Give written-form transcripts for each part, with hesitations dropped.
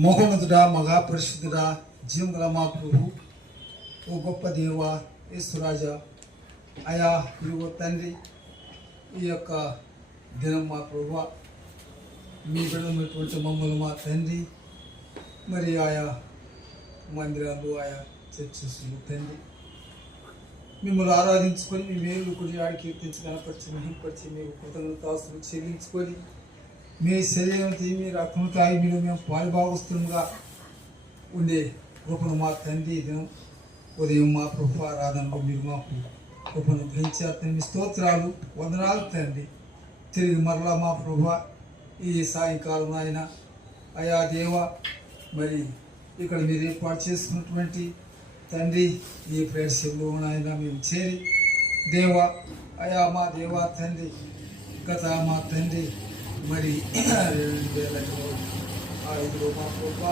మహోన్నతుడా, మగా పరిశుద్ధుడా, జీవంగల మా ప్రభు, ఓ గొప్ప దేవ యేసురాజా, అయా ఇదిగో తండ్రి, ఈ యొక్క దినం మా ప్రభు మీ బిడ్డమైనటువంటి మమ్మల్ని మా తండ్రి మరి ఆయా మందిరాలు ఆయా చర్చలు తండ్రి మిమ్మల్ని ఆరాధించుకొని మీ మేలు కొడి ఆడి కీర్తించి కనపరిచి మహింపరిచి మీకు కృతజ్ఞతాస్తులు చెల్లించుకొని మీ శరీరంతో మీ రక్తంతో ఆగి మీరు మేము పాలుభాగస్తులుగా ఉండే కృపను మా తండ్రి దినం ఉదయం మా ప్రభు ఆరాధనలో మీరు మాకు కృపను గ్రహించారు తండ్రి. స్తోత్రాలు వందనాలు తండ్రి. తిరిగి మరలా మా ప్రభు ఈ సాయంకాలం ఆయన అయా దేవ మరి ఇక్కడ మీరు ఏర్పాటు చేసుకున్నటువంటి తండ్రి ఈ ప్రేక్షకులు ఆయన మేము చేరి దేవ అయా మా దేవ తండ్రి గత మా తండ్రి మరి 2005లో మా ప్రభు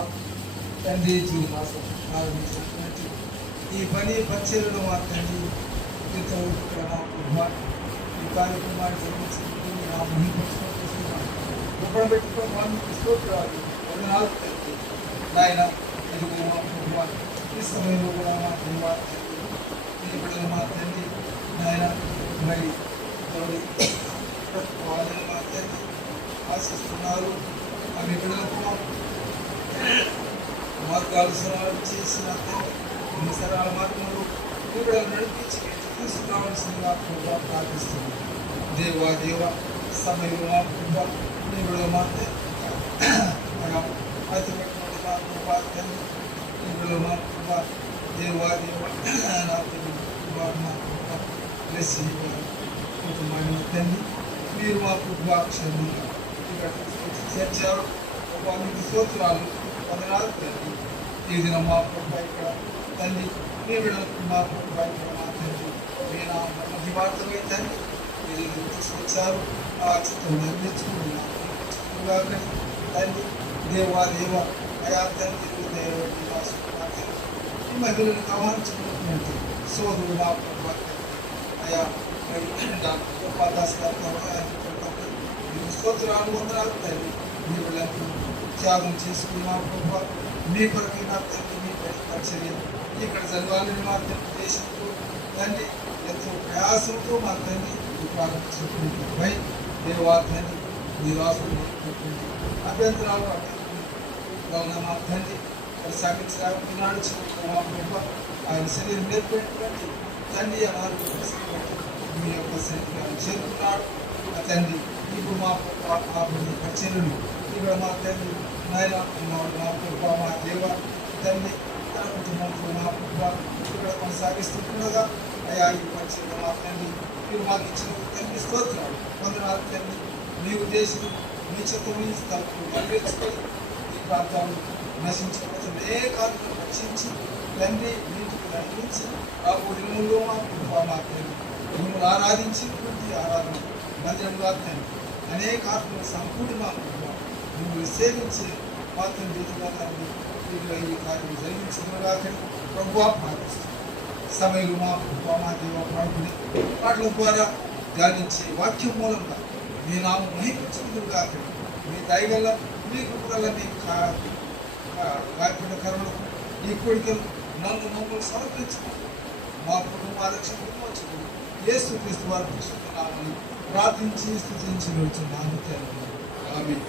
తండ్రి జూన్ మాసం ప్రారంభించినటువంటి ఈ పని పరిచయలో మా తండ్రి ఇంత మా ప్రభు ఈ కార్యక్రమాన్ని జరిగించినటువంటి నా మహిళ పెట్టుకొని వాళ్ళు స్తోత్రాలు వందనాలు తండ్రి నాయన ఎదుగు మా ప్రభు ఈ సమయంలో కూడా మా ప్రభు ఈ బిడ్డలు మా తండ్రి నాయన మరి వాళ్ళని మా తండ్రి ఆశిస్తున్నారు. అవి బిడ్డలకు మార్గాలు సరాలు చేసిన తండ్రి సరాల మార్గంలో ఈ బిడ్డలు నడిపించి తీసుకురావాల్సిందిగా ప్రభు ప్రార్థిస్తుంది. దేవా దేవ సమయంలో మా ప్రభు ఈ బిడ్డలు మా అతి పెట్టినటువంటి మా ప్రభు తండ్రి ఈ బిడ్డలు మా ప్రభు దేవా దేవ నా ప్రభు మా ప్రభు బ్లెస్సింగ్ కుటుంబాన్ని తండ్రి మీరు మా ప్రభు క్షేమంగా చేర్చారు. మీకు స్తోత్రాలు వందనాలు తండ్రి. ఈ దినం మా ప్రభు ఇక్కడ తండ్రి మీ బిడ్డలకు మా ప్రభు ఇక్కడ మా తండ్రి మీ నా మహిమార్థమై తండ్రి మీరు తీసుకొచ్చారు. ఆ చిత్రం నేర్చుకుంటున్నాను తండ్రి దేవా దేవ అయా తండ్రి ఈ మహిళలను ఆహ్వానించుకున్నటువంటి సోదరుడు మా ప్రభు అయా స్తోత్రాలు వందనాలు తండ్రి. మీ బిడ్డలకు త్యాగం చేసుకుని మా ప్రభు మీ కొరకు నా తండ్రి మీ పరిచర్య ఇక్కడ చదవాలని మా తండ్రి దేశంతో తండ్రి ఎంతో ప్రయాసంతో మా తండ్రి ప్రారంభించినటువంటి దేవా తండ్రి మీ రాసులు అభ్యంతరాలు అభ్యంతరం మా తండ్రి కొనసాగించడానికి నడుచుకుంటున్న మా ప్రభు ఆయన శరీరం నేర్పేటువంటి తండ్రి అనారోగ్య మీ యొక్క శరీరాన్ని చేరుకున్నాడు. తండ్రి ఇప్పుడు మా పరిచర్యలు ఇక్కడ మా తండ్రి నాయన మా ప్రభు మా దేవ తండ్రి తన కుటుంబంతో మా ప్రభు ఇక్కడ కొనసాగిస్తుండగా అయా ఈ పరిచర్య మా తండ్రి మీరు మాకు ఇచ్చిన తండ్రి స్తోత్రాలు వందనాలు తండ్రి. మీ ఉద్దేశం మీ చిత్తము నెరవేర్చుకొని ఈ ప్రాంతాలు నశించకపోతే ఏ కారణం రక్షించి తండ్రి నీటికి నడిపించి ఆ దినములో మా ప్రభు మా తండ్రి మిమ్మల్ని ఆరాధించి ఆరాధన మందిరంగా తండ్రి అనేక ఆత్మలు సంపూర్ణ మా ప్రభు మిమ్మల్ని సేవించి మాత్రం రీతిగా తండ్రి ఈ కార్యం జరిగించుకున్నగా ప్రభు ప్రార్థిస్తుంది. సమయంలో మా ప్రభు మా దేవ పాడుకుని పాటల ద్వారా ధ్యానించే వాక్యం మూలంగా మీ నామం మహిపించుకుందుగా మీ దయగల మీ కృపగల మీ కార్యక్రమ కరుణకు ఈ కోరికలు నన్ను మమ్మల్ని సమర్పించుకుంటూ మా కుటుంబ రక్షణ కుటుంబం యేసు క్రీస్తు వారి పరిశుద్ధనామని ప్రార్థించి స్తుతించి వెళ్తున్నాను తండ్రి. ఆమేన్.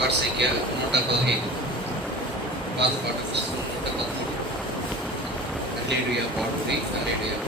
పాట సంఖ్య 115, పాత పాట పుస్తకం 113. హల్లెలూయా పాడుడి, హల్లెలూయా.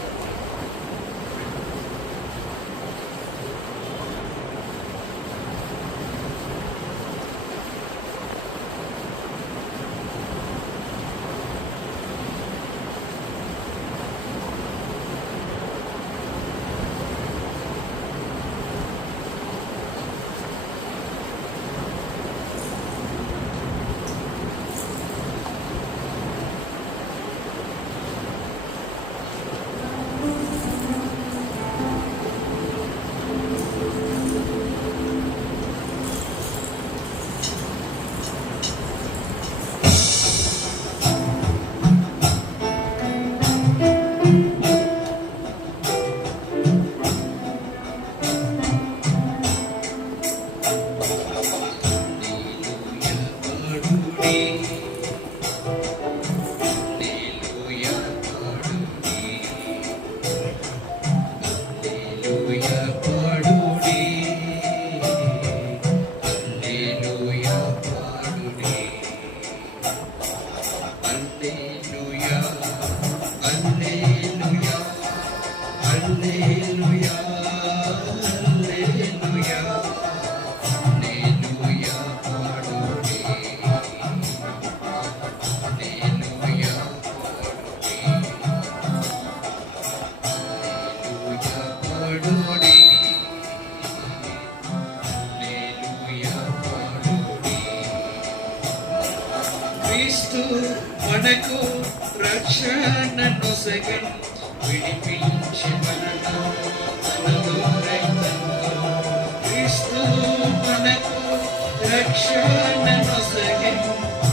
క్రీస్తు మనకు రక్షణను సగం విడిపించి మనలో తనలో రక్తంతో. క్రీస్తు మనకు రక్షణను సగం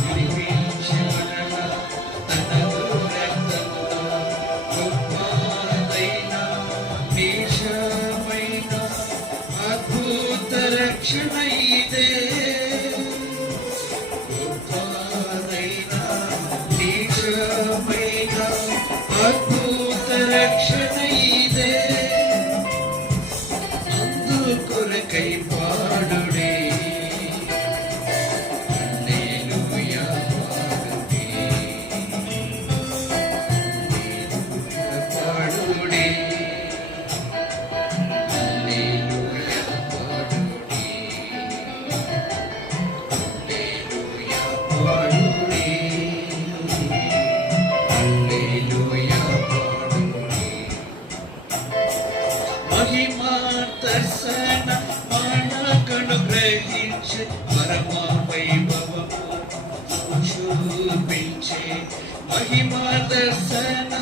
విడిపించి మనలో తనలో రక్తంతో. గొప్పదైన నిజమైన అద్భుత రక్షణ ఇదే. అద్భుత రక్షణ ఇదే. అందుకొరకై పాడుడే, హల్లెలూయా పాడుడే, పాడుడే, హల్లెలూయా పాడుడే, హల్లెలూయా పాడుడే. మహిమా దర్శన మనకను గ్రహించే పరమ వైభవము చూపించే. మహిమా దర్శన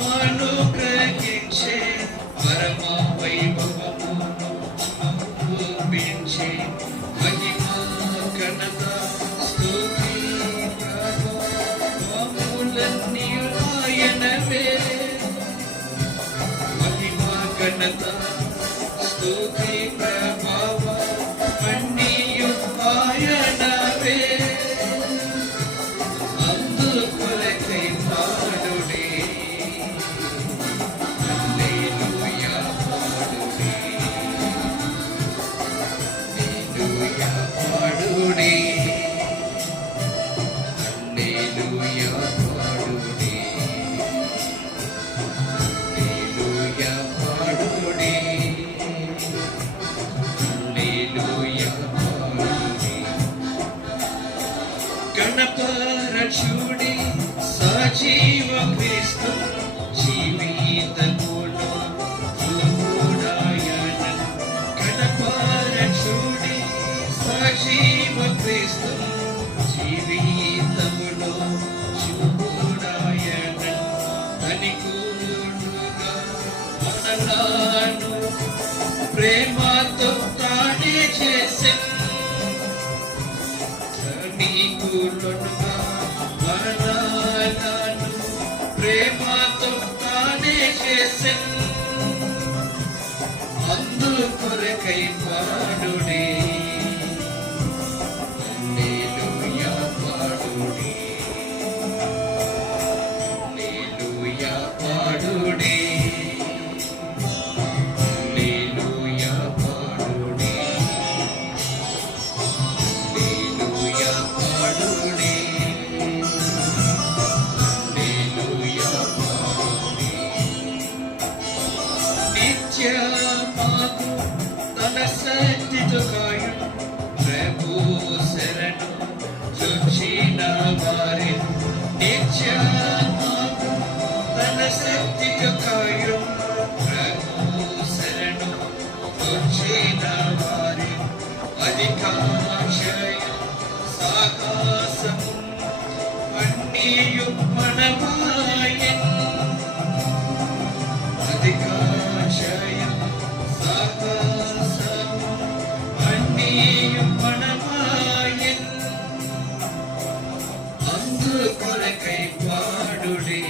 మను గ్రహించే పరమ వైభవము చూపించే. మహిమా ఘనత స్తుతి ప్రభావములన్నీ ఆయనవే. ఘనత స్తుతి ప్రభావ అన్నీయు ఆయనవే. అందుకొరకై పాడుడే, హల్లెలూయా పాడుడే, హల్లెలూయా పాడుడే, హల్లెలూయా పాడుడే, హల్లెలూయా పాడుడే, హల్లెలూయా పాడుడే. గణపరచుడి సజీవ క్రీస్తు జీవితములో చూడాయన. గణపరచుడి సజీవ క్రీస్తు జీవితములో చూడాయన. ధనికుడుగా మనలను ప్రేమతో తానే చేసే. ధనికుడుగా మనలను ప్రేమతో తానే చేసే. అందుకొరకై పాడుడే, హల్లెలూయా పాడుడే, హల్లెలూయా పాడుడే, హల్లెలూయా పాడుడే, హల్లెలూయా కాయు ప్రభు శరణు చొచ్చిన వారి నిత్యము తన శక్తికి కాయు ప్రభు శరణు చొచ్చిన వారి అధికాశయ సాహసము అన్నియు మనమాయన్ అధికాశయ సాహసము అన్నియు మనమాయన్ అందు కొరకై పాడుడి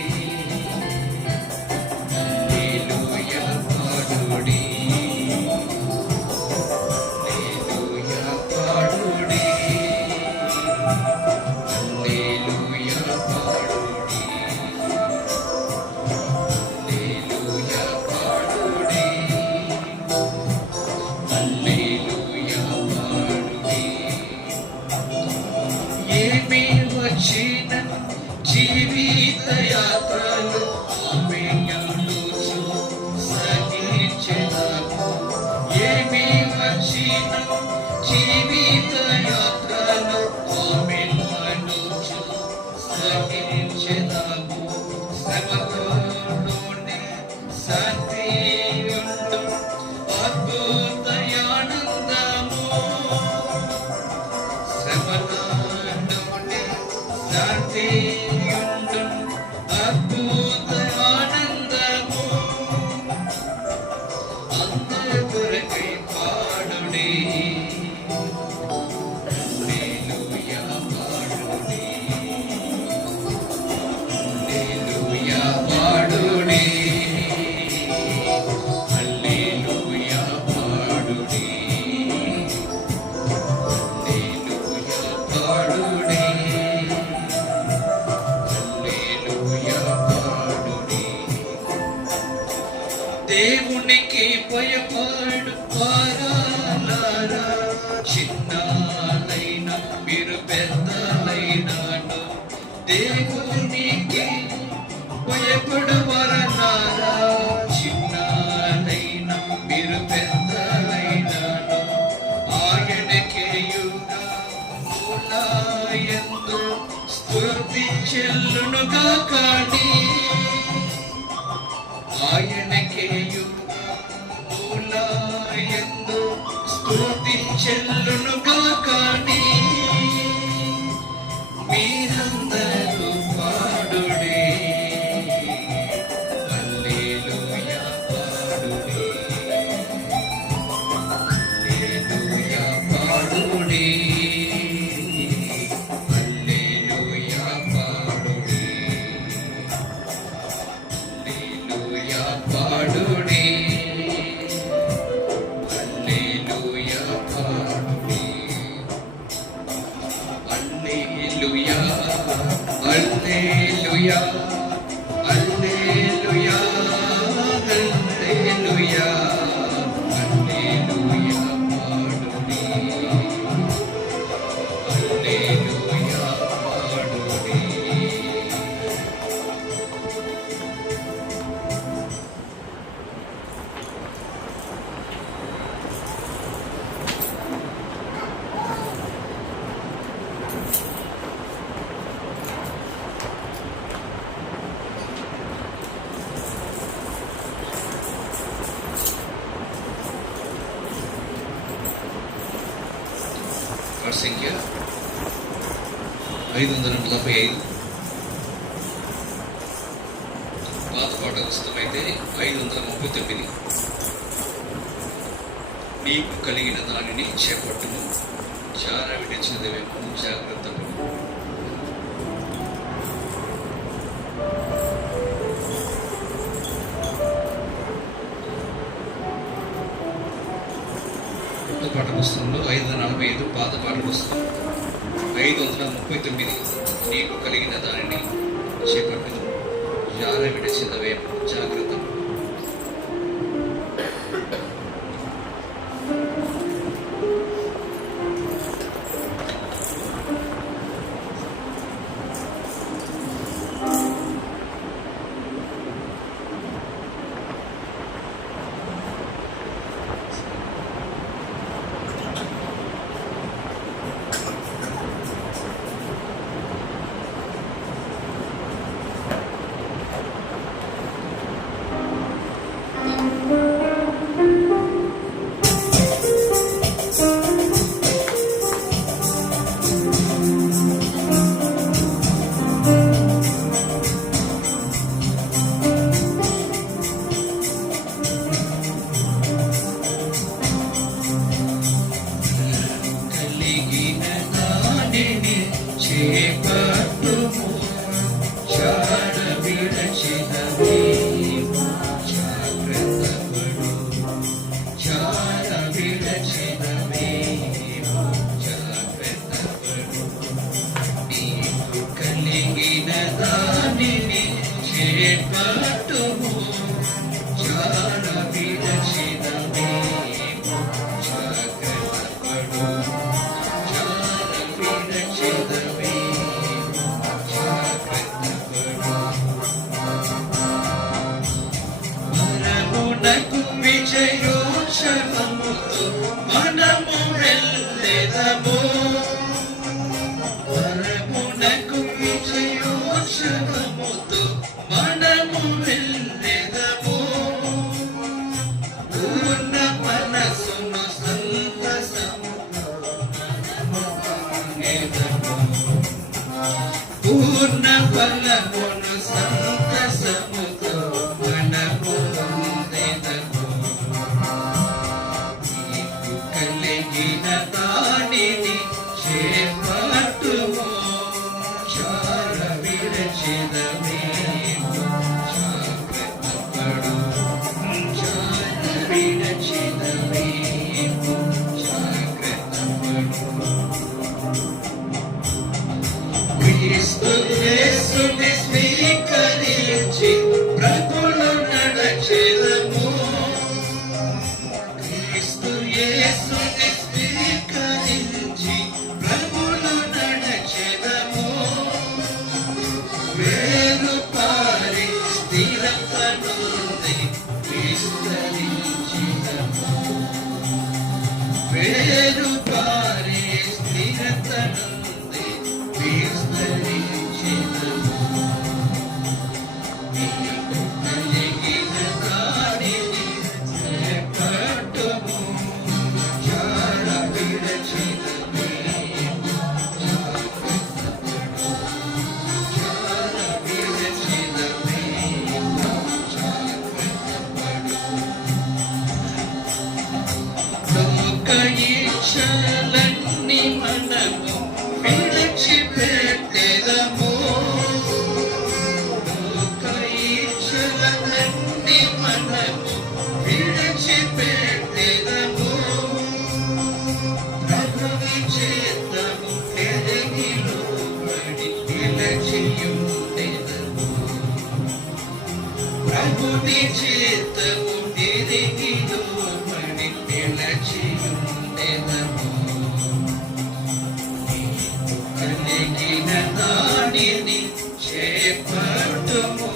హల్లెలూయా పాడుడి హల్లెలూయా పాడుడి హల్లెలూయా పాడుడి హల్లెలూయా పాడుడి హల్లెలూయా పాడుడి ఏమి వచ్చిన జీవిత యాత్రలు ఆమెన్యాలుచు సహించెదము ఏమి వచ్చిన జీవిత యాత్రలు ఆమెన్యాలుచు సహించెదము శ్రమలోనే శాంతియుండు అద్భుతయానందము శ్రమలోనే శాంతియుండు అద్భుత ఆనందము అందరి కొరకై పాడుడి హల్లెలూయా పాడుడి హల్లెలూయా పాడుడి హల్లెలూయా పాడుడి హల్లెలూయా పాడుడి హల్లెలూయా పాడుడి దేవునికి భయపడు వారాలారా చిన్నాలైన మీరు పెద్దలైనాను దేవునికి భయపడు వారాలారా చిన్నాలైన మీరు పెద్దలైనాను ఆయనకేయుగా మూలాయందు స్తుతి చెల్లునుగా కాని ఆయనకేయుగా మూలాయందు స్తుతి చెల్లునుగా కాని మీరందరూ పాడుడి హల్లెలూయా పాడుడి హల్లెలూయా పాడుడి హల్లెలూయా పాడుడి హల్లెలూయా పాడుడి హల్లెలూయా పాడుడి హల్లెలూయా హల్లెలూయా హల్లెలూయా హల్లెలూయా హల్లెలూయా పాడుడి హల్లెలూయా పాడుడి సంఖ్య 545 పాత పాట పుస్తకమైతే 539 నీకు కలిగిన దానిని చేపట్టును జార విడిచినదేమో జాగ్రత్తగా కొత్త పాట పుస్తకంలో 545 పాత పాట పుస్తకం 539 నీకు కలిగిన దానిని చేపట్టును జార విడిచినవేమో జాగ్రత్త. చేపట్టుము జార విడచిదమేము జాగ్రత్తపడు జార విడచిదమేము జాగ్రత్తపడు మనమునకు విజయోత్సవముతో మనము వెళ్ళెదము మనమునకు విజయోత్సవముతో మనము వెళ్ళెదము పూర్ణ మనసును సంతసముతో మనము పూర్ణ బలమును సంతసముతో మనము పొందెదము నీకు కలిగిన దానిని చేపట్టుము జార విడచిదమేము జాగ్రత్తపడు జార విడచిదమేము జాగ్రత్తపడు క్రీస్తు యేసుని స్వీకరించి ప్రభువును నడచెదము క్రీస్తు యేసుని స్వీకరించి ప్రభువును నడచెదము వేరు పారి స్థిరత నుండి విస్తరించెదము వేరు పారి స్థిరత నుండి విస్తరించెదము నీకు కలిగిన దానిని చేపట్టుము జార విడచిదమేము జాగ్రత్తపడు జార విడచిదమేము జాగ్రత్తపడు లోక ఇచ్చలన్నీ మనము విడిచిపెట్టెదము లోక ఇచ్చలన్నీ మనము విడిచిపెట్టెదము ప్రభుని చేతము ఎరిగి లోబడి నిలచియుండెదము ప్రభుని చేతము ఎరిగి లోబడి నిలచియుండెదము కలిగిన దానిని చేపట్టుము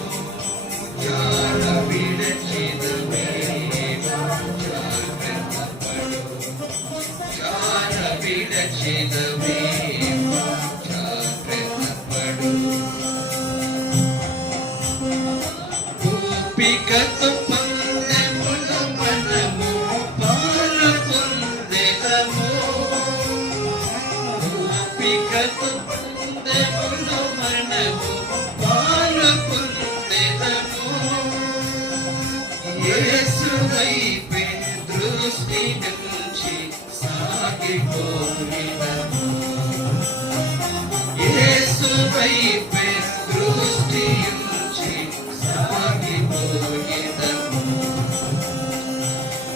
జార విడచిదమేము జాగ్రత్తపడు జార విడచిదమేము జాగ్రత్తపడు ఓపికతో పందెములో మనము పాల్గొందెదము ఓపికతో పందెములో మనము పాల్గొందెదము యేసు వైపే దృష్టి నుంచి సాగిపోయినము యేసు వైపే దృష్టి నుంచి సాగిపోయినము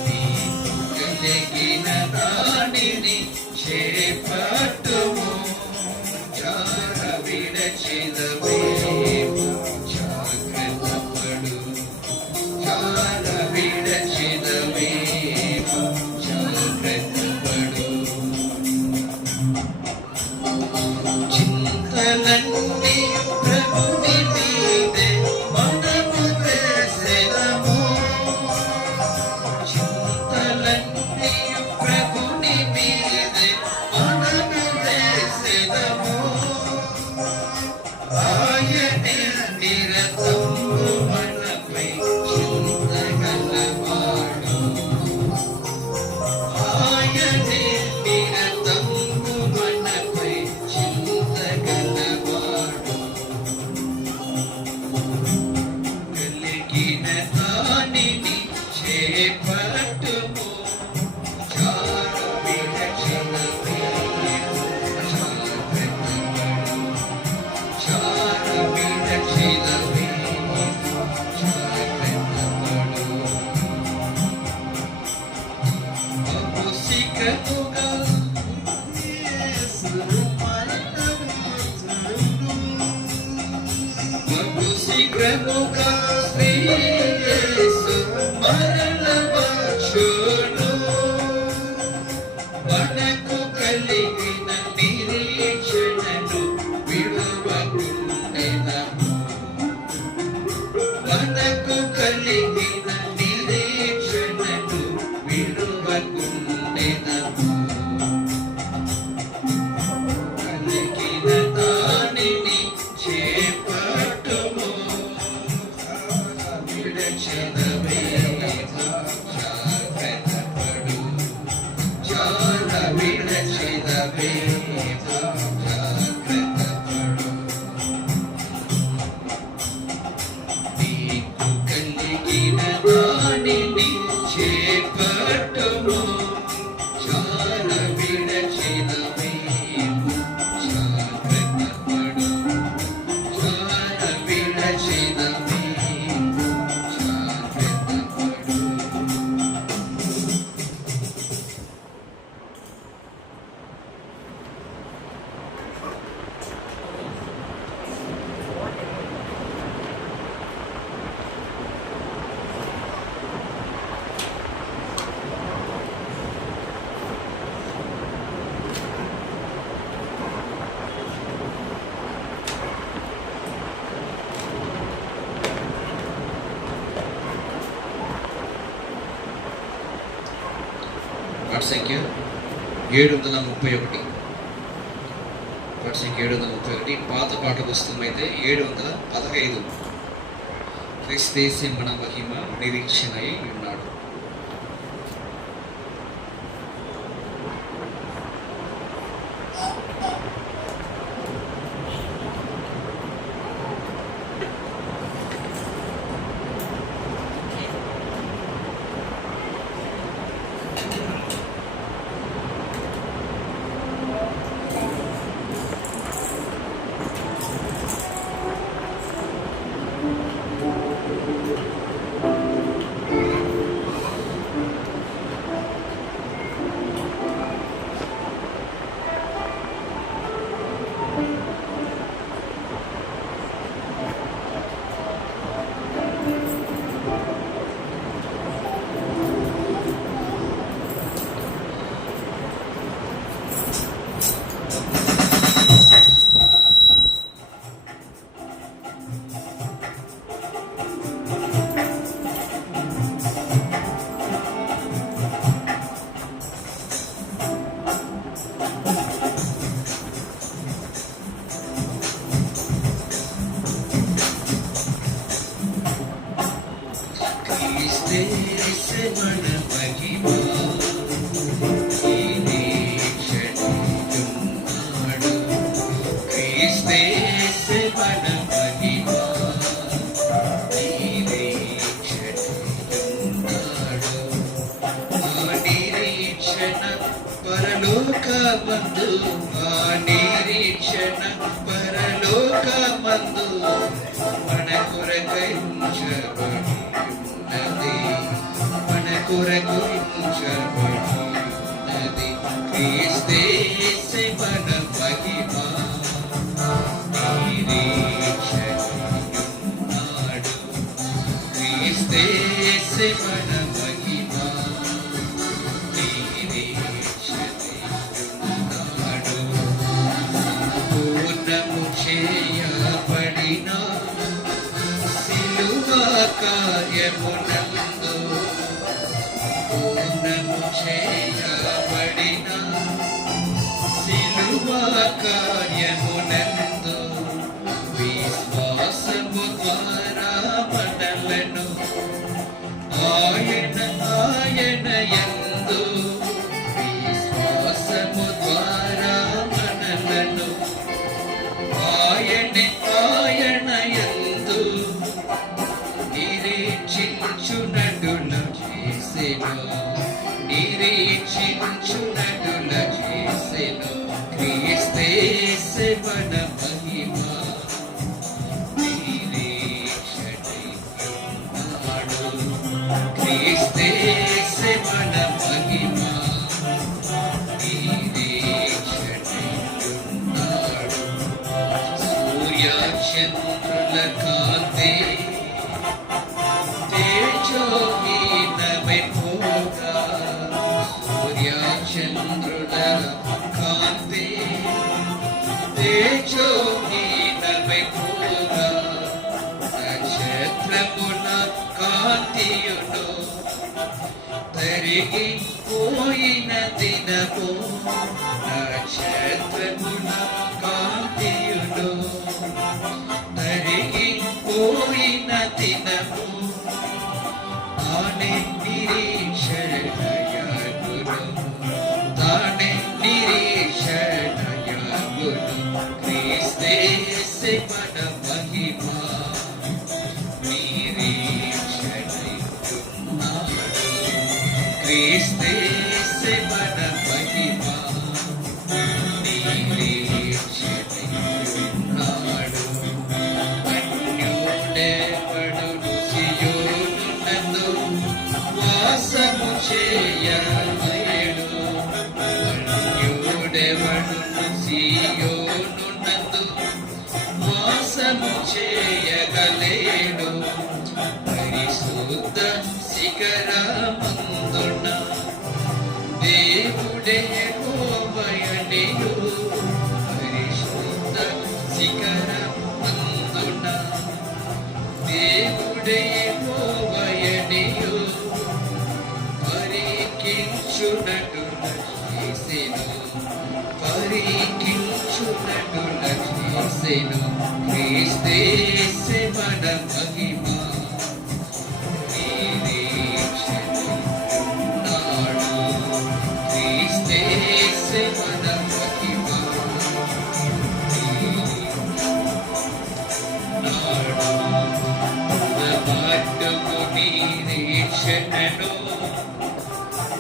నీకు కలిగిన దానిని చేపట్టుము జార విడచిదమేము జాగ్రత్తపడు జార విడచిదమేము జాగ్రత్తపడు సంఖ్య 731. పాట సంఖ్య 731. పాత పాట పుస్తకం అయితే 715. క్రీస్తేసే మన మహిమ నిరీక్షణై ఉన్నాడు. క్రీస్తేసే మన మహిమ నిరీక్షణియున్నాడు. క్రీస్తేసే మన మహిమ నిరీక్షణియున్నాడు. ఆ నిరీక్షణ పరలోకమందు, ఆ నిరీక్షణ పరలోకమందు మన కొరకై ఉంచబడి ఉన్నది, మన కొరకు ఉంచబడి ఉన్నది. క్రీస్తేసే మన మహిమ నిరీక్షణియున్నాడు. క్రీస్తేసే మన మహిమ నిరీక్షణియున్నాడు. పూర్ణము చేయబడిన సిలువ కార్యమునందు, పూర్ణము చేయబడిన సిలువ కార్యమునందు విశ్వాసము ద్వారా మనలను ఆయన యందు, విశ్వాసము ద్వారా మనలను ఆయన యందు నిరీక్షించునటుల చేసెను, నిరీక్షించునటుల చేసెను. క్రీస్తేసే మన మహిమ నిరీక్షణియున్నాడు. క్రీస్తేసే మన మహిమ నిరీక్షణియున్నాడు. సూర్యచంద్రుల కాంతి తేజోహీనమైపోగా, సూర్యచంద్రుల కాంతి తేజోహీనమైపోగా, నక్షత్రముల కాంతియును తరిగిపోయిన దినము, నక్షత్రముల కాంతియును తరిగిపోయిన దినము, తానే నిరీక్షణయాగును, తానే నిరీక్షణయాగును. క్రీస్తేసే మన మహిమ నిరీక్షణియున్నాడు. క్రీస్తేసే మన మహిమ నిరీక్షణియున్నాడు. అన్యుడెవడును సియోనునందు వాసము చేయలేడు, అన్యుడెవడును సియోనునందు వాసము చేయగలేడు. పరిశుద్ధ శిఖరమందున దేవుడే యెహోవాయనియు, పరిశుద్ధ శిఖరమందున దేవుడే యెహోవాయనియు, పరికించునటుల చేసెను పరికించునటుల చేసెను క్రీస్తే మన మహిమ నిరీక్షణున్నాడు క్రీస్తే మన మహిమ మట్టుకు నిరీక్షణను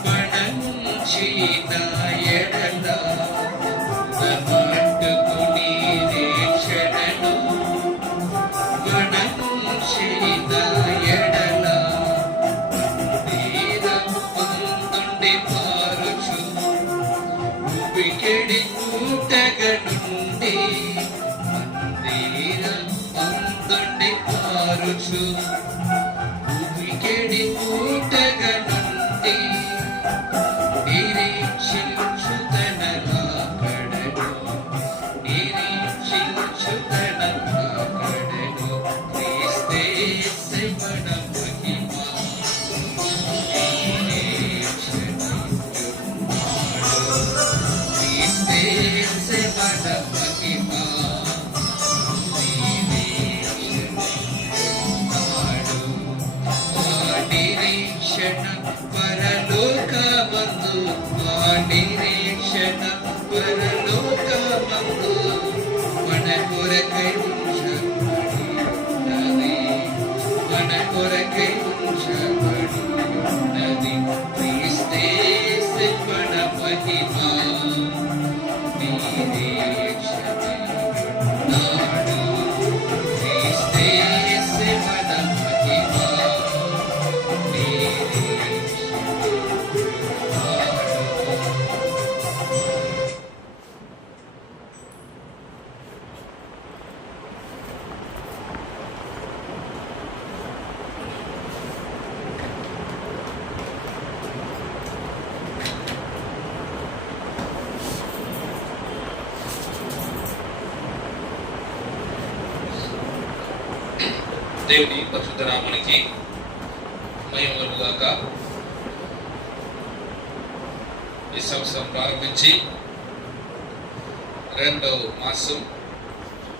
మనంచిన ఎడల మట్టుకు నిరీక్షణను మనంచిన ఎడల తీరముందుండి పారుచు వికెడి కూటగ నుండి మందిరముందుండి పారుచు వికెడి కూటగ నుండి నిరీక్షించుతనలా కడను నిరీక్షించుతనలా కడను క్రీస్తే మన మహిమ క్రీస్తే మన మహిమ నిరీక్షణ పరలోకమందు నిరీక్షణ పరలోకమందు మన కొరకై ఉంచబడి ఉన్నది మన కొరకై ఉంచబడి ఉన్నది క్రీస్తే మన మహిమ నిరీక్షణ నాడు క్రీస్తే మన మహిమ దేవుని పరిశుద్ధ నామానికి మహిమ కలుగుగాక. ఈ సంవత్సరం ప్రారంభించి రెండవ మాసం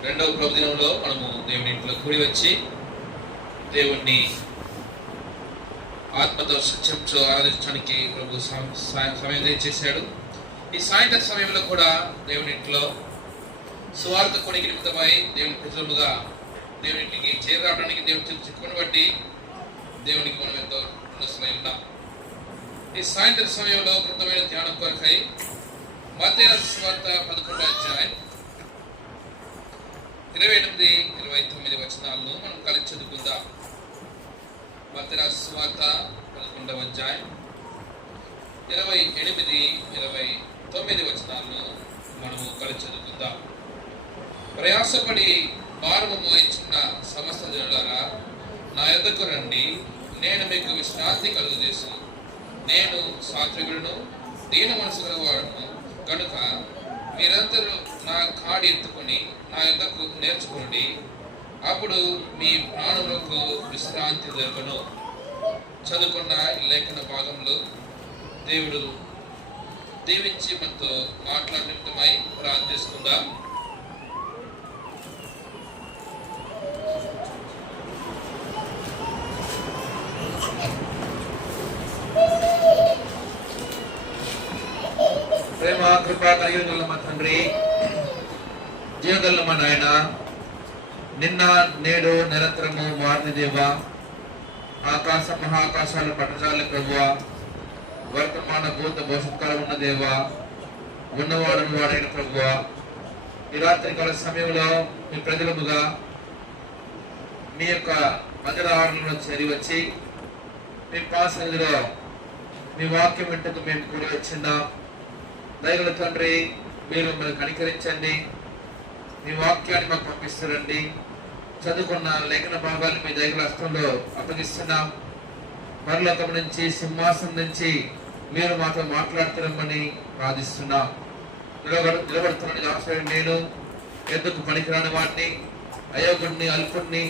రెండవ ప్రభు దినంలో మనము దేవుని ఇంట్లో కూడి వచ్చి దేవుణ్ణి ఆత్మతో సత్యంతో ఆరాధించడానికి ప్రభు సమయం చేశాడు. ఈ సాయంత్రం సమయంలో కూడా దేవుని ఇంట్లో సువార్త కొనికి నిమిత్తమై దేవుని ప్రజలుగా దేవునికి చేరావడానికి దేవుని చిక్కుని బట్టి దేవునికి మనం ఎంతో రుణస్థులై ఉన్నాం. ఈ సాయంత్రం సమయంలో కృతమైన ధ్యానం కొరకై మత్తయి సువార్త 11వ అధ్యాయం 28-29 వచనాలను మనం కలిసి చదువుకుందాం. మత్తయి సువార్త 11వ అధ్యాయం 28-29 వచనాలను మనము కలిసి చదువుకుందాం. ప్రయాసపడి భారము మోయించిన సమస్త జనులారా నా యొద్దకు రండి, నేను మీకు విశ్రాంతి కలుగజేసాను. నేను సాత్వికుడును దీన మనసు గలవాడును కనుక మీరందరూ నా కాడి ఎత్తుకొని నా యొద్దకు నేర్చుకోండి, అప్పుడు మీ ప్రాణులకు విశ్రాంతి దొరకను. చదువుకున్న లేఖన భాగంలో దేవుడు దీవించి మనతో మాట్లాడినమై ప్రార్థిస్తుందా. ప్రేమ కృపా కలిగిన మా తండ్రి, జీవగల మా నాయన, నిన్న నేడు నిరంతరము మారిన దేవా, ఆకాశ మహాకాశాల పట్టజాల ప్రభువా, వర్తమాన భూత భవిష్యత్కాలం ఉన్న దేవా, ఉన్నవాడు వాడైన ప్రభువా, ఈ రాత్రి కాల సమయంలో మీ ప్రజలముగా మీ యొక్క మందిర ఆవరణలో చేరి వచ్చి మీ పాసనిధిలో మీ వాక్యం వింటకు మేము కూడా వచ్చిన్నాం. దయగల తండ్రి, మీరు మిమ్మల్ని కనికరించండి, మీ వాక్యాన్ని మాకు పంపిస్తారండి. చదువుకున్న లేఖన భాగాన్ని మీ దయగల హస్తంలో అప్పగిస్తున్నాం. పరలోకం నుంచి సింహాసనం నుంచి మీరు మాతో మాట్లాడుతున్నామని ప్రార్థిస్తున్నాం. నిలబడుతున్న ఆశ్రయం నేను ఎందుకు పనికిరాని వాడిని, అయోగుడిని, అల్పుడిని,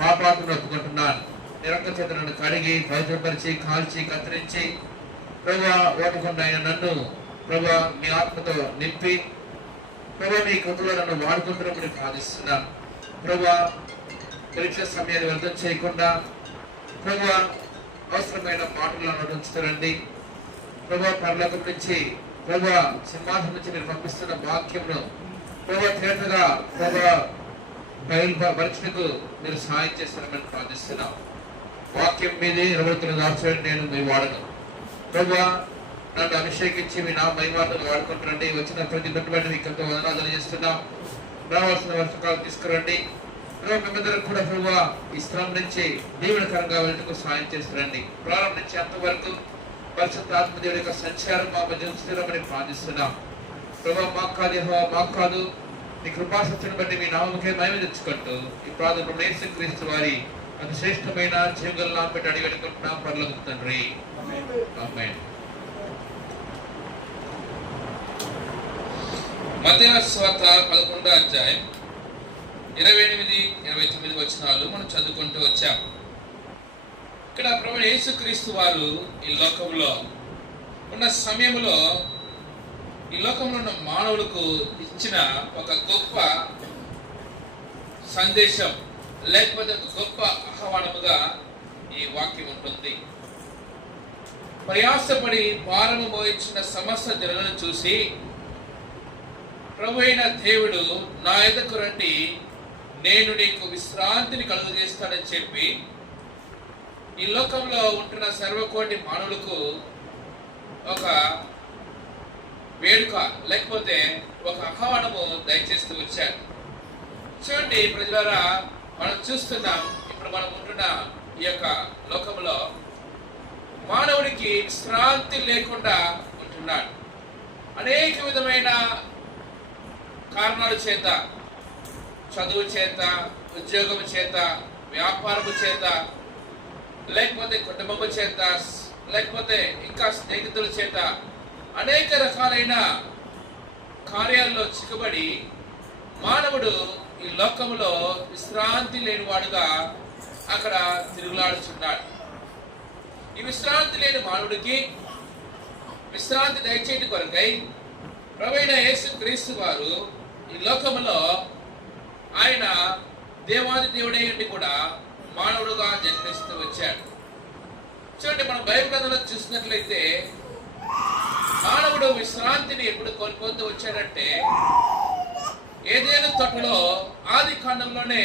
పాపాత్మను ఒప్పుకుంటున్నాను. నిరంక చేత నన్ను కడిగి పవిత్రపరిచి కాల్చి కత్తిరించి ప్రభువా ఓటుకున్న ఆయన నన్ను ప్రభా మీ ఆత్మతో నింపి ప్రభా మీ కృపలో నన్ను వాడుకుంటున్నప్పుడు ప్రార్థిస్తున్నాను. ప్రభా పరీక్ష సమయాన్ని వ్యర్థం చేయకుండా ప్రభా అవసరమైన మాటలను నటించుతారండి. ప్రభా పరలోకం నుంచి ప్రభా సింహాసనం నుంచి మీరు పంపిస్తున్న వాక్యంను ప్రభా తీవ్రతగా ప్రభా బయలుపరచడానికి మీరు సహాయం చేస్తారని ప్రార్థిస్తున్నాం. వాక్యం మీదే నిలబడుతున్న దాచుకొని నేను మీ వాడను. ప్రభా నన్ను అభిషేకించి మీ నా మహిమార్గం వాడుకుంటారండి. వచ్చిన ప్రతి పెట్టుబడి మీకు ఎంతో వందనాలు తెలియజేస్తున్నాం. రావాల్సిన వర్షకాలు తీసుకురండి. మేమందరం కూడా ప్రభా ఈ స్థలం నుంచి దీవెనకరంగా వెళ్ళటకు సహాయం చేస్తారండి. ప్రారంభం నుంచి అంతవరకు పరిశుద్ధ ఆత్మదేవుడి యొక్క సంచారం మా మధ్య స్థిరమని ప్రార్థిస్తున్నాం. ప్రభా మాకు కాదు యెహోవా మాకు కాదు, మీ కృపాసత్యం బట్టి మీ నామకే మహిమ తెచ్చుకుంటూ ఈ ప్రార్థన యేసుక్రీస్తు వారి అతి శ్రేష్టమైన జీవగల నామం పెట్టి అడిగి పెట్టుకుంటున్నాం పరలోకపు తండ్రి. ఆమేన్. మత్తయి సువార్త 11వ అధ్యాయం 28-29 వచనాలు మనం చదువుకుంటూ వచ్చాం. ఇక్కడ ప్రభువు యేసుక్రీస్తు వారు ఈ లోకంలో ఉన్న సమయంలో ఈ లోకంలో ఉన్న మానవులకు ఇచ్చిన ఒక గొప్ప సందేశం లేకపోతే ఒక గొప్ప ఆహ్వానముగా ఈ వాక్యం ఉంటుంది. ప్రయాసపడి భారము మోయించిన సమస్త జనులను చూసి ప్రభు అయిన దేవుడు నా ఎదుకు రండి, నేను నీకు విశ్రాంతిని కలుగజేస్తానని చెప్పి ఈ లోకంలో ఉంటున్న సర్వకోటి మానవులకు ఒక వేడుక లేకపోతే ఒక ఆహ్వానము దయచేస్తూ వచ్చారు. చూడండి ప్రజలారా, మనం చూస్తున్నాం ఇప్పుడు మనం ఉంటున్న ఈ యొక్క లోకంలో మానవుడికి విశ్రాంతి లేకుండా ఉంటున్నాడు. అనేక విధమైన కారణాల చేత, చదువు చేత, ఉద్యోగం చేత, వ్యాపారము చేత, లేకపోతే కుటుంబము చేత, లేకపోతే ఇంకా స్నేహితుల చేత అనేక రకాలైన కార్యాల్లో చిక్కుబడి మానవుడు ఈ లోకంలో విశ్రాంతి లేనివాడుగా అక్కడ తిరుగులాడుచున్నాడు. ఈ విశ్రాంతి లేని మానవుడికి విశ్రాంతి దయచేటి కొరకై ప్రభువైన యేసుక్రీస్తు వారు ఈ లోకంలో ఆయన దేవాది దేవుడై ఉండి కూడా మానవుడుగా జన్మిస్తూ వచ్చాడు. చూడండి, మనం బైబిల్ గ్రంథంలో చూసినట్లయితే మానవుడు విశ్రాంతిని ఎప్పుడు కోల్పోతూ వచ్చాడంటే ఏదేను తోటలో ఆది కాండంలోనే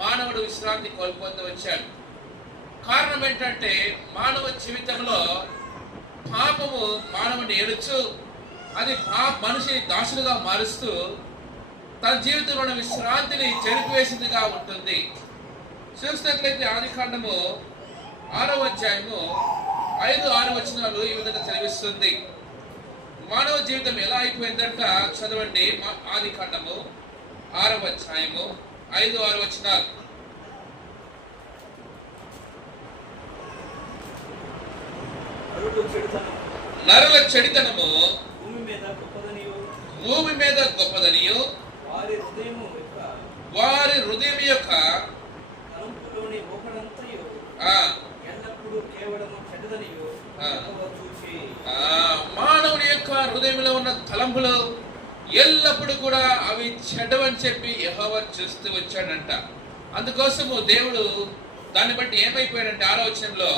మానవుడు విశ్రాంతి కోల్పోతూ వచ్చాడు. కారణం ఏంటంటే మానవ జీవితంలో పాపము మానవుని ఏడుచు అది మనిషిని దాసులుగా మారుస్తూ తన జీవితంలో విశ్రాంతిని చెరిపివేసిందిగా ఉంటుంది. చూసినట్లయితే ఆది కాండము 6వ అధ్యాయము 5-6 వచనాలు ఈ విధంగా చదివిస్తుంది. మానవ జీవితం ఎలా అయిపోయిందంట చదవండి. ఆది కాండము 6వ అధ్యాయము 5-6 వచనాలు. నరుల చెడితనము భూమి మీద గొప్పదనియు వారి హృదయం యొక్క మానవుడి యొక్క హృదయంలో ఉన్న తలంపులు ఎల్లప్పుడూ కూడా అవి చెడ్డవని చెప్పి యెహోవా చూస్తూ వచ్చాడంట. అందుకోసము దేవుడు దాన్ని బట్టి ఏమైపోయాడంటే 6వ వచనంలో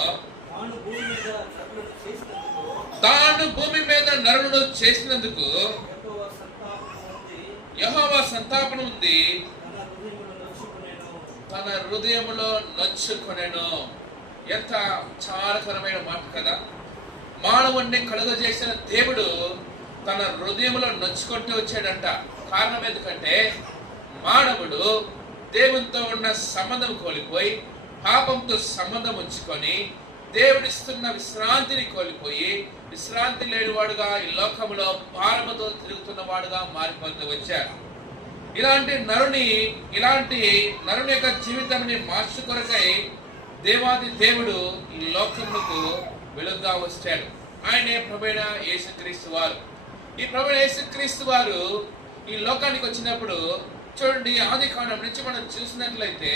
తాను భూమి మీద నరులను చేసినందుకు యెహోవా సంతాపన ఉంది, తన హృదయములో నొచ్చుకొనెను. ఎంత చాలకరమైన మాట కదా. మానవుణ్ణి కలుగజేసిన దేవుడు తన హృదయంలో నొచ్చుకుంటూ వచ్చాడంట. కారణం ఎందుకంటే మానవుడు దేవునితో ఉన్న సంబంధం కోల్పోయి పాపంతో సంబంధం ఉంచుకొని దేవుడిస్తున్న విశ్రాంతిని కోల్పోయి విశ్రాంతి లేనివాడుగా ఈ లోకంలో భారముతో తిరుగుతున్న వాడుగా మారిపోతూ వచ్చాడు. ఇలాంటి నరుని యొక్క జీవితాన్ని మార్చు కొరకై దేవాది దేవుడు ఈ లోకములకు వెలుగుగా వచ్చాడు. ఆయనే ప్రభువైన యేసుక్రీస్తు వారు. ఈ ప్రభువైన యేసుక్రీస్తు వారు ఈ లోకానికి వచ్చినప్పుడు చూడండి, ఆది కాండం నుంచి మనం చూసినట్లయితే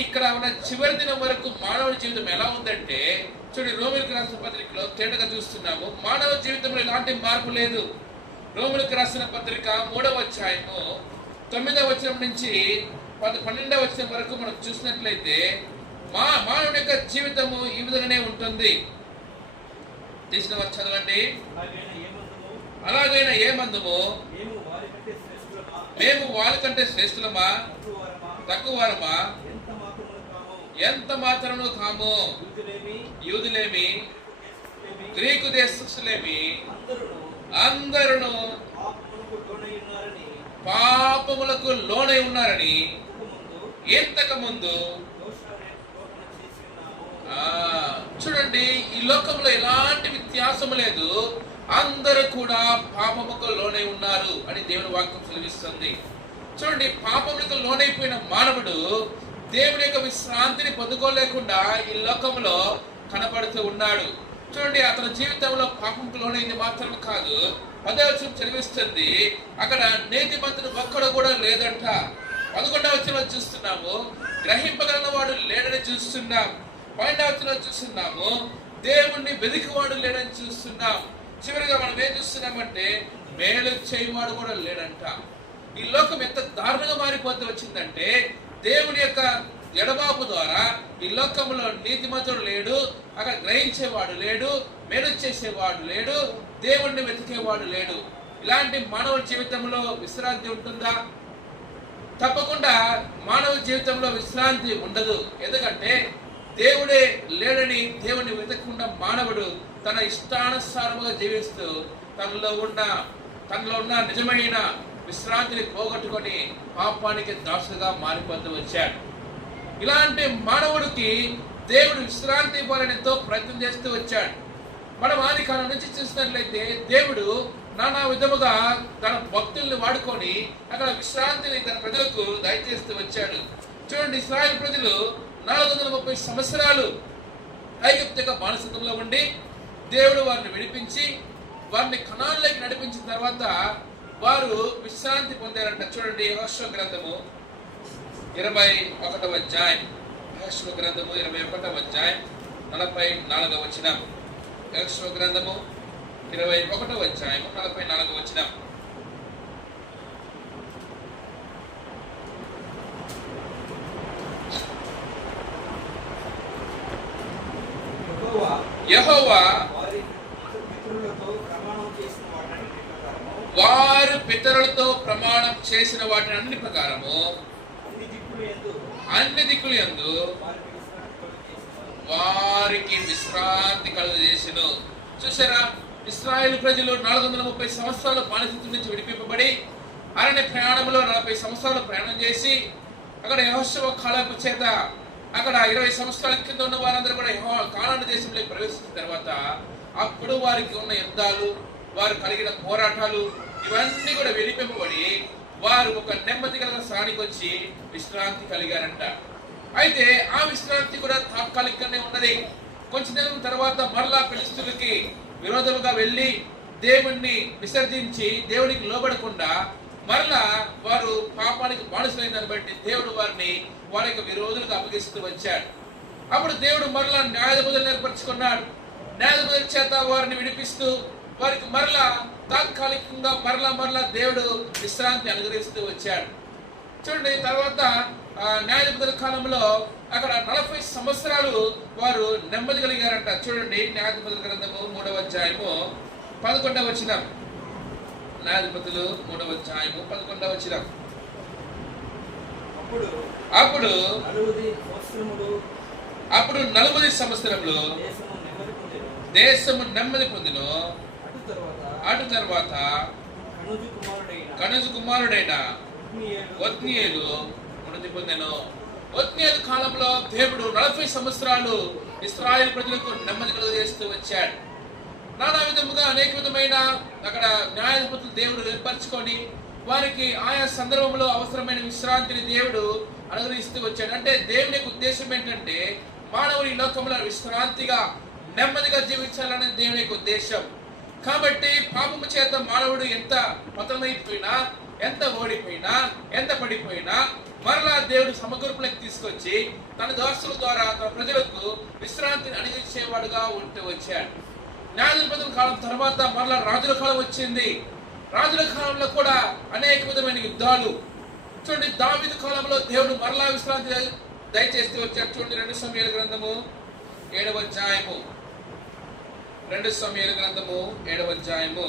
ఇక్కడ ఉన్న చివరి దినం వరకు మానవ జీవితం ఎలా ఉందంటే చూడండి, రోమిలకు రాసిన పత్రికలో తేటగా చూస్తున్నాము. మానవ జీవితంలో ఎలాంటి మార్పు లేదు. రోమిలకు రాసిన పత్రిక 3వ అధ్యాయము 9వ వచనం నుంచి 12వ వచనం వరకు మనం చూసినట్లయితే మానవుని యొక్క జీవితము ఈ విధంగానే ఉంటుంది. తీసిన వారు చదవండి. అలాగైనా ఏమందుము, మేము వారికంటే శ్రేష్ఠులమా, తక్కువరమా, ఎంత మాత్రము కాము, యూదులేమి, గ్రీకు దేశస్థులేమి, అందరూ పాపములకు లోనై ఉన్నారని ఇంతకు ముందు చూడండి, ఈ లోకంలో ఎలాంటి వ్యత్యాసం లేదు, అందరూ కూడా పాపముకు లోనై ఉన్నారు అని దేవుని వాక్యం సెలవిస్తుంది. చూడండి, పాపములకు లోనైపోయిన మానవుడు దేవుని యొక్క విశ్రాంతిని పొందుకోలేకుండా ఈ లోకంలో కనపడుతూ ఉన్నాడు. చూడండి, అతని జీవితంలో పాపంకు లోనైంది మాత్రమే కాదు, 10వ వచనం చదివిస్తుంది, అక్కడ నీతిమంతుడు ఒక్కడు కూడా లేదంట. 11వ వచనం చూస్తున్నాము, గ్రహింపగలిగిన వాడు లేడని చూస్తున్నాం. 12వ వచనం చూస్తున్నాము, దేవుణ్ణి వెతికివాడు లేడని చూస్తున్నాం. చివరిగా మనం ఏం చూస్తున్నామంటే మేలు చేయవాడు కూడా లేడంట. ఈ లోకం ఎంత దారుణంగా మారిపోతూ వచ్చిందంటే దేవుని యొక్క ఎడబాపు ద్వారా ఈ లోకంలో నీతిమంతుడు లేడు, అక్కడ గ్రహించేవాడు లేడు, మేలు చేసేవాడు లేడు, దేవుణ్ణి వెతికేవాడు లేడు. ఇలాంటి మానవ జీవితంలో విశ్రాంతి ఉంటుందా? తప్పకుండా మానవ జీవితంలో విశ్రాంతి ఉండదు. ఎందుకంటే దేవుడే లేడని దేవుణ్ణి వెతకకుండా మానవుడు తన ఇష్టానుసారముగా జీవిస్తూ తనలో ఉన్న నిజమైన విశ్రాంతిని పోగొట్టుకొని పాపానికి దాసుగా మారిపోతూ వచ్చాడు. ఇలాంటి మానవుడికి దేవుడు విశ్రాంతి ఇవ్వాలని ఎంతో ప్రయత్నం చేస్తూ వచ్చాడు. మనం ఆది కాలం నుంచి చూసినట్లయితే దేవుడు నానా విధముగా తన భక్తుల్ని వాడుకొని అక్కడ విశ్రాంతిని తన ప్రజలకు దయచేస్తూ వచ్చాడు. చూడండి, ఇశ్రాయేలు ప్రజలు 430 సంవత్సరాలు ఐగుప్తు బానిసత్వంలో ఉండి దేవుడు వారిని విడిపించి వారిని కనాన్లోకి నడిపించిన తర్వాత వారు విశ్రాంతి పొందారంట. చూడండి, యెహోషువ గ్రంథము 21వ అధ్యాయం, యెహోషువ గ్రంథము 21వ అధ్యాయం 44వ వచనం. యెహోషువ గ్రంథము 21వ అధ్యాయం 44వ వచనం. యెహోవా వారు పితరులతో ప్రమాణం చేసిన వాటిని అన్ని ప్రకారము అన్ని దిక్కులు యందు వారికి విశ్రాంతి కలుగజేసెను. చూసారా, ఇశ్రాయేలు ప్రజలు 430 సంవత్సరాల బానిసత్వం నుంచి విడిపింపబడి అరణ్య ప్రయాణంలో 40 సంవత్సరాలు ప్రయాణం చేసి అక్కడ యెహోషువ కాలపు చేత అక్కడ 20 సంవత్సరాల కింద ఉన్న వారందరూ కూడా కానాను దేశంలోకి ప్రవేశించిన తర్వాత అప్పుడు వారికి ఉన్న యుద్ధాలు, వారు కలిగిన పోరాటాలు ఇవన్నీ కూడా విడిపింపబడి వారు ఒక నెమ్మది కలిగిన స్థానానికి వచ్చి విశ్రాంతి కలిగారంట. అయితే ఆ విశ్రాంతి కూడా తాత్కాలికంగానే ఉన్నది. కొంచెం దినం తర్వాత మరలా ఫిలిష్తీయులకి విరోధముగా వెళ్ళి దేవుణ్ణి విసర్జించి దేవునికి లోబడకుండా మరలా వారు పాపానికి బానిసలైన దాన్ని బట్టి దేవుడు వారిని వారి యొక్క విరోధులకు అప్పగిస్తూ వచ్చాడు. అప్పుడు దేవుడు మరలా న్యాయాధిపతులను ఏర్పరచుకున్నాడు. న్యాయాధిపతుల చేత వారిని విడిపిస్తూ వారికి మరలా తాత్కాలికంగా మరలా దేవుడు విశ్రాంతి అనుగ్రహిస్తూ వచ్చాడు. చూడండి, తర్వాత న్యాయాధిపతుల కాలంలో అక్కడ 40 సంవత్సరాలు వారు నెమ్మది కలిగారంట. చూడండి, న్యాయాధిపతుల గ్రంథము 3వ అధ్యాయము 11వ వచనం. న్యాయాధిపతులు 3వ అధ్యాయము 11వ వచనం. అప్పుడు 40 సంవత్సరములు దేశము నెమ్మది పొందెను. అటు తర్వాత కనజు కుమారుడైన ఒత్నీయేలు మృతి పొందెను. ఒత్నీయేలు కాలంలో దేవుడు 40 సంవత్సరాలు ఇశ్రాయేలు ప్రజలకు నెమ్మది కలుగజేస్తూ వచ్చాడు. నానా విధముగా అనేక విధమైన అక్కడ న్యాయాధిపతులు దేవుడు ఏర్పరచుకొని వారికి ఆయా సందర్భంలో అవసరమైన విశ్రాంతిని దేవుడు అనుగ్రహిస్తూ వచ్చాడు. అంటే దేవుని యొక్క ఉద్దేశం ఏంటంటే మానవుని లోకంలో విశ్రాంతిగా నెమ్మదిగా జీవించాలనే దేవుని యొక్క ఉద్దేశం. కాబట్టి పాపము చేత మానవుడు ఎంత పతనమైపోయినా, ఎంత ఓడిపోయినా, ఎంత పడిపోయినా మరలా దేవుడు సమకూర్పులకు తీసుకొచ్చి తన దాసుల ద్వారా తన ప్రజలకు విశ్రాంతిని అందించేవాడుగా ఉంటూ వచ్చాడు. న్యాయాధిపతుల కాలం తర్వాత మరలా రాజుల కాలం వచ్చింది. రాజుల కాలంలో కూడా అనేక విధమైన యుద్ధాలు. చూడండి, దావీదు కాలంలో దేవుడు మరలా విశ్రాంతి దయచేస్తూ వచ్చాడు. చూడండి, 2 సమూయేలు గ్రంథము 7వ అధ్యాయము, 2 సమూయేలు గ్రంథము 7వ అధ్యాయము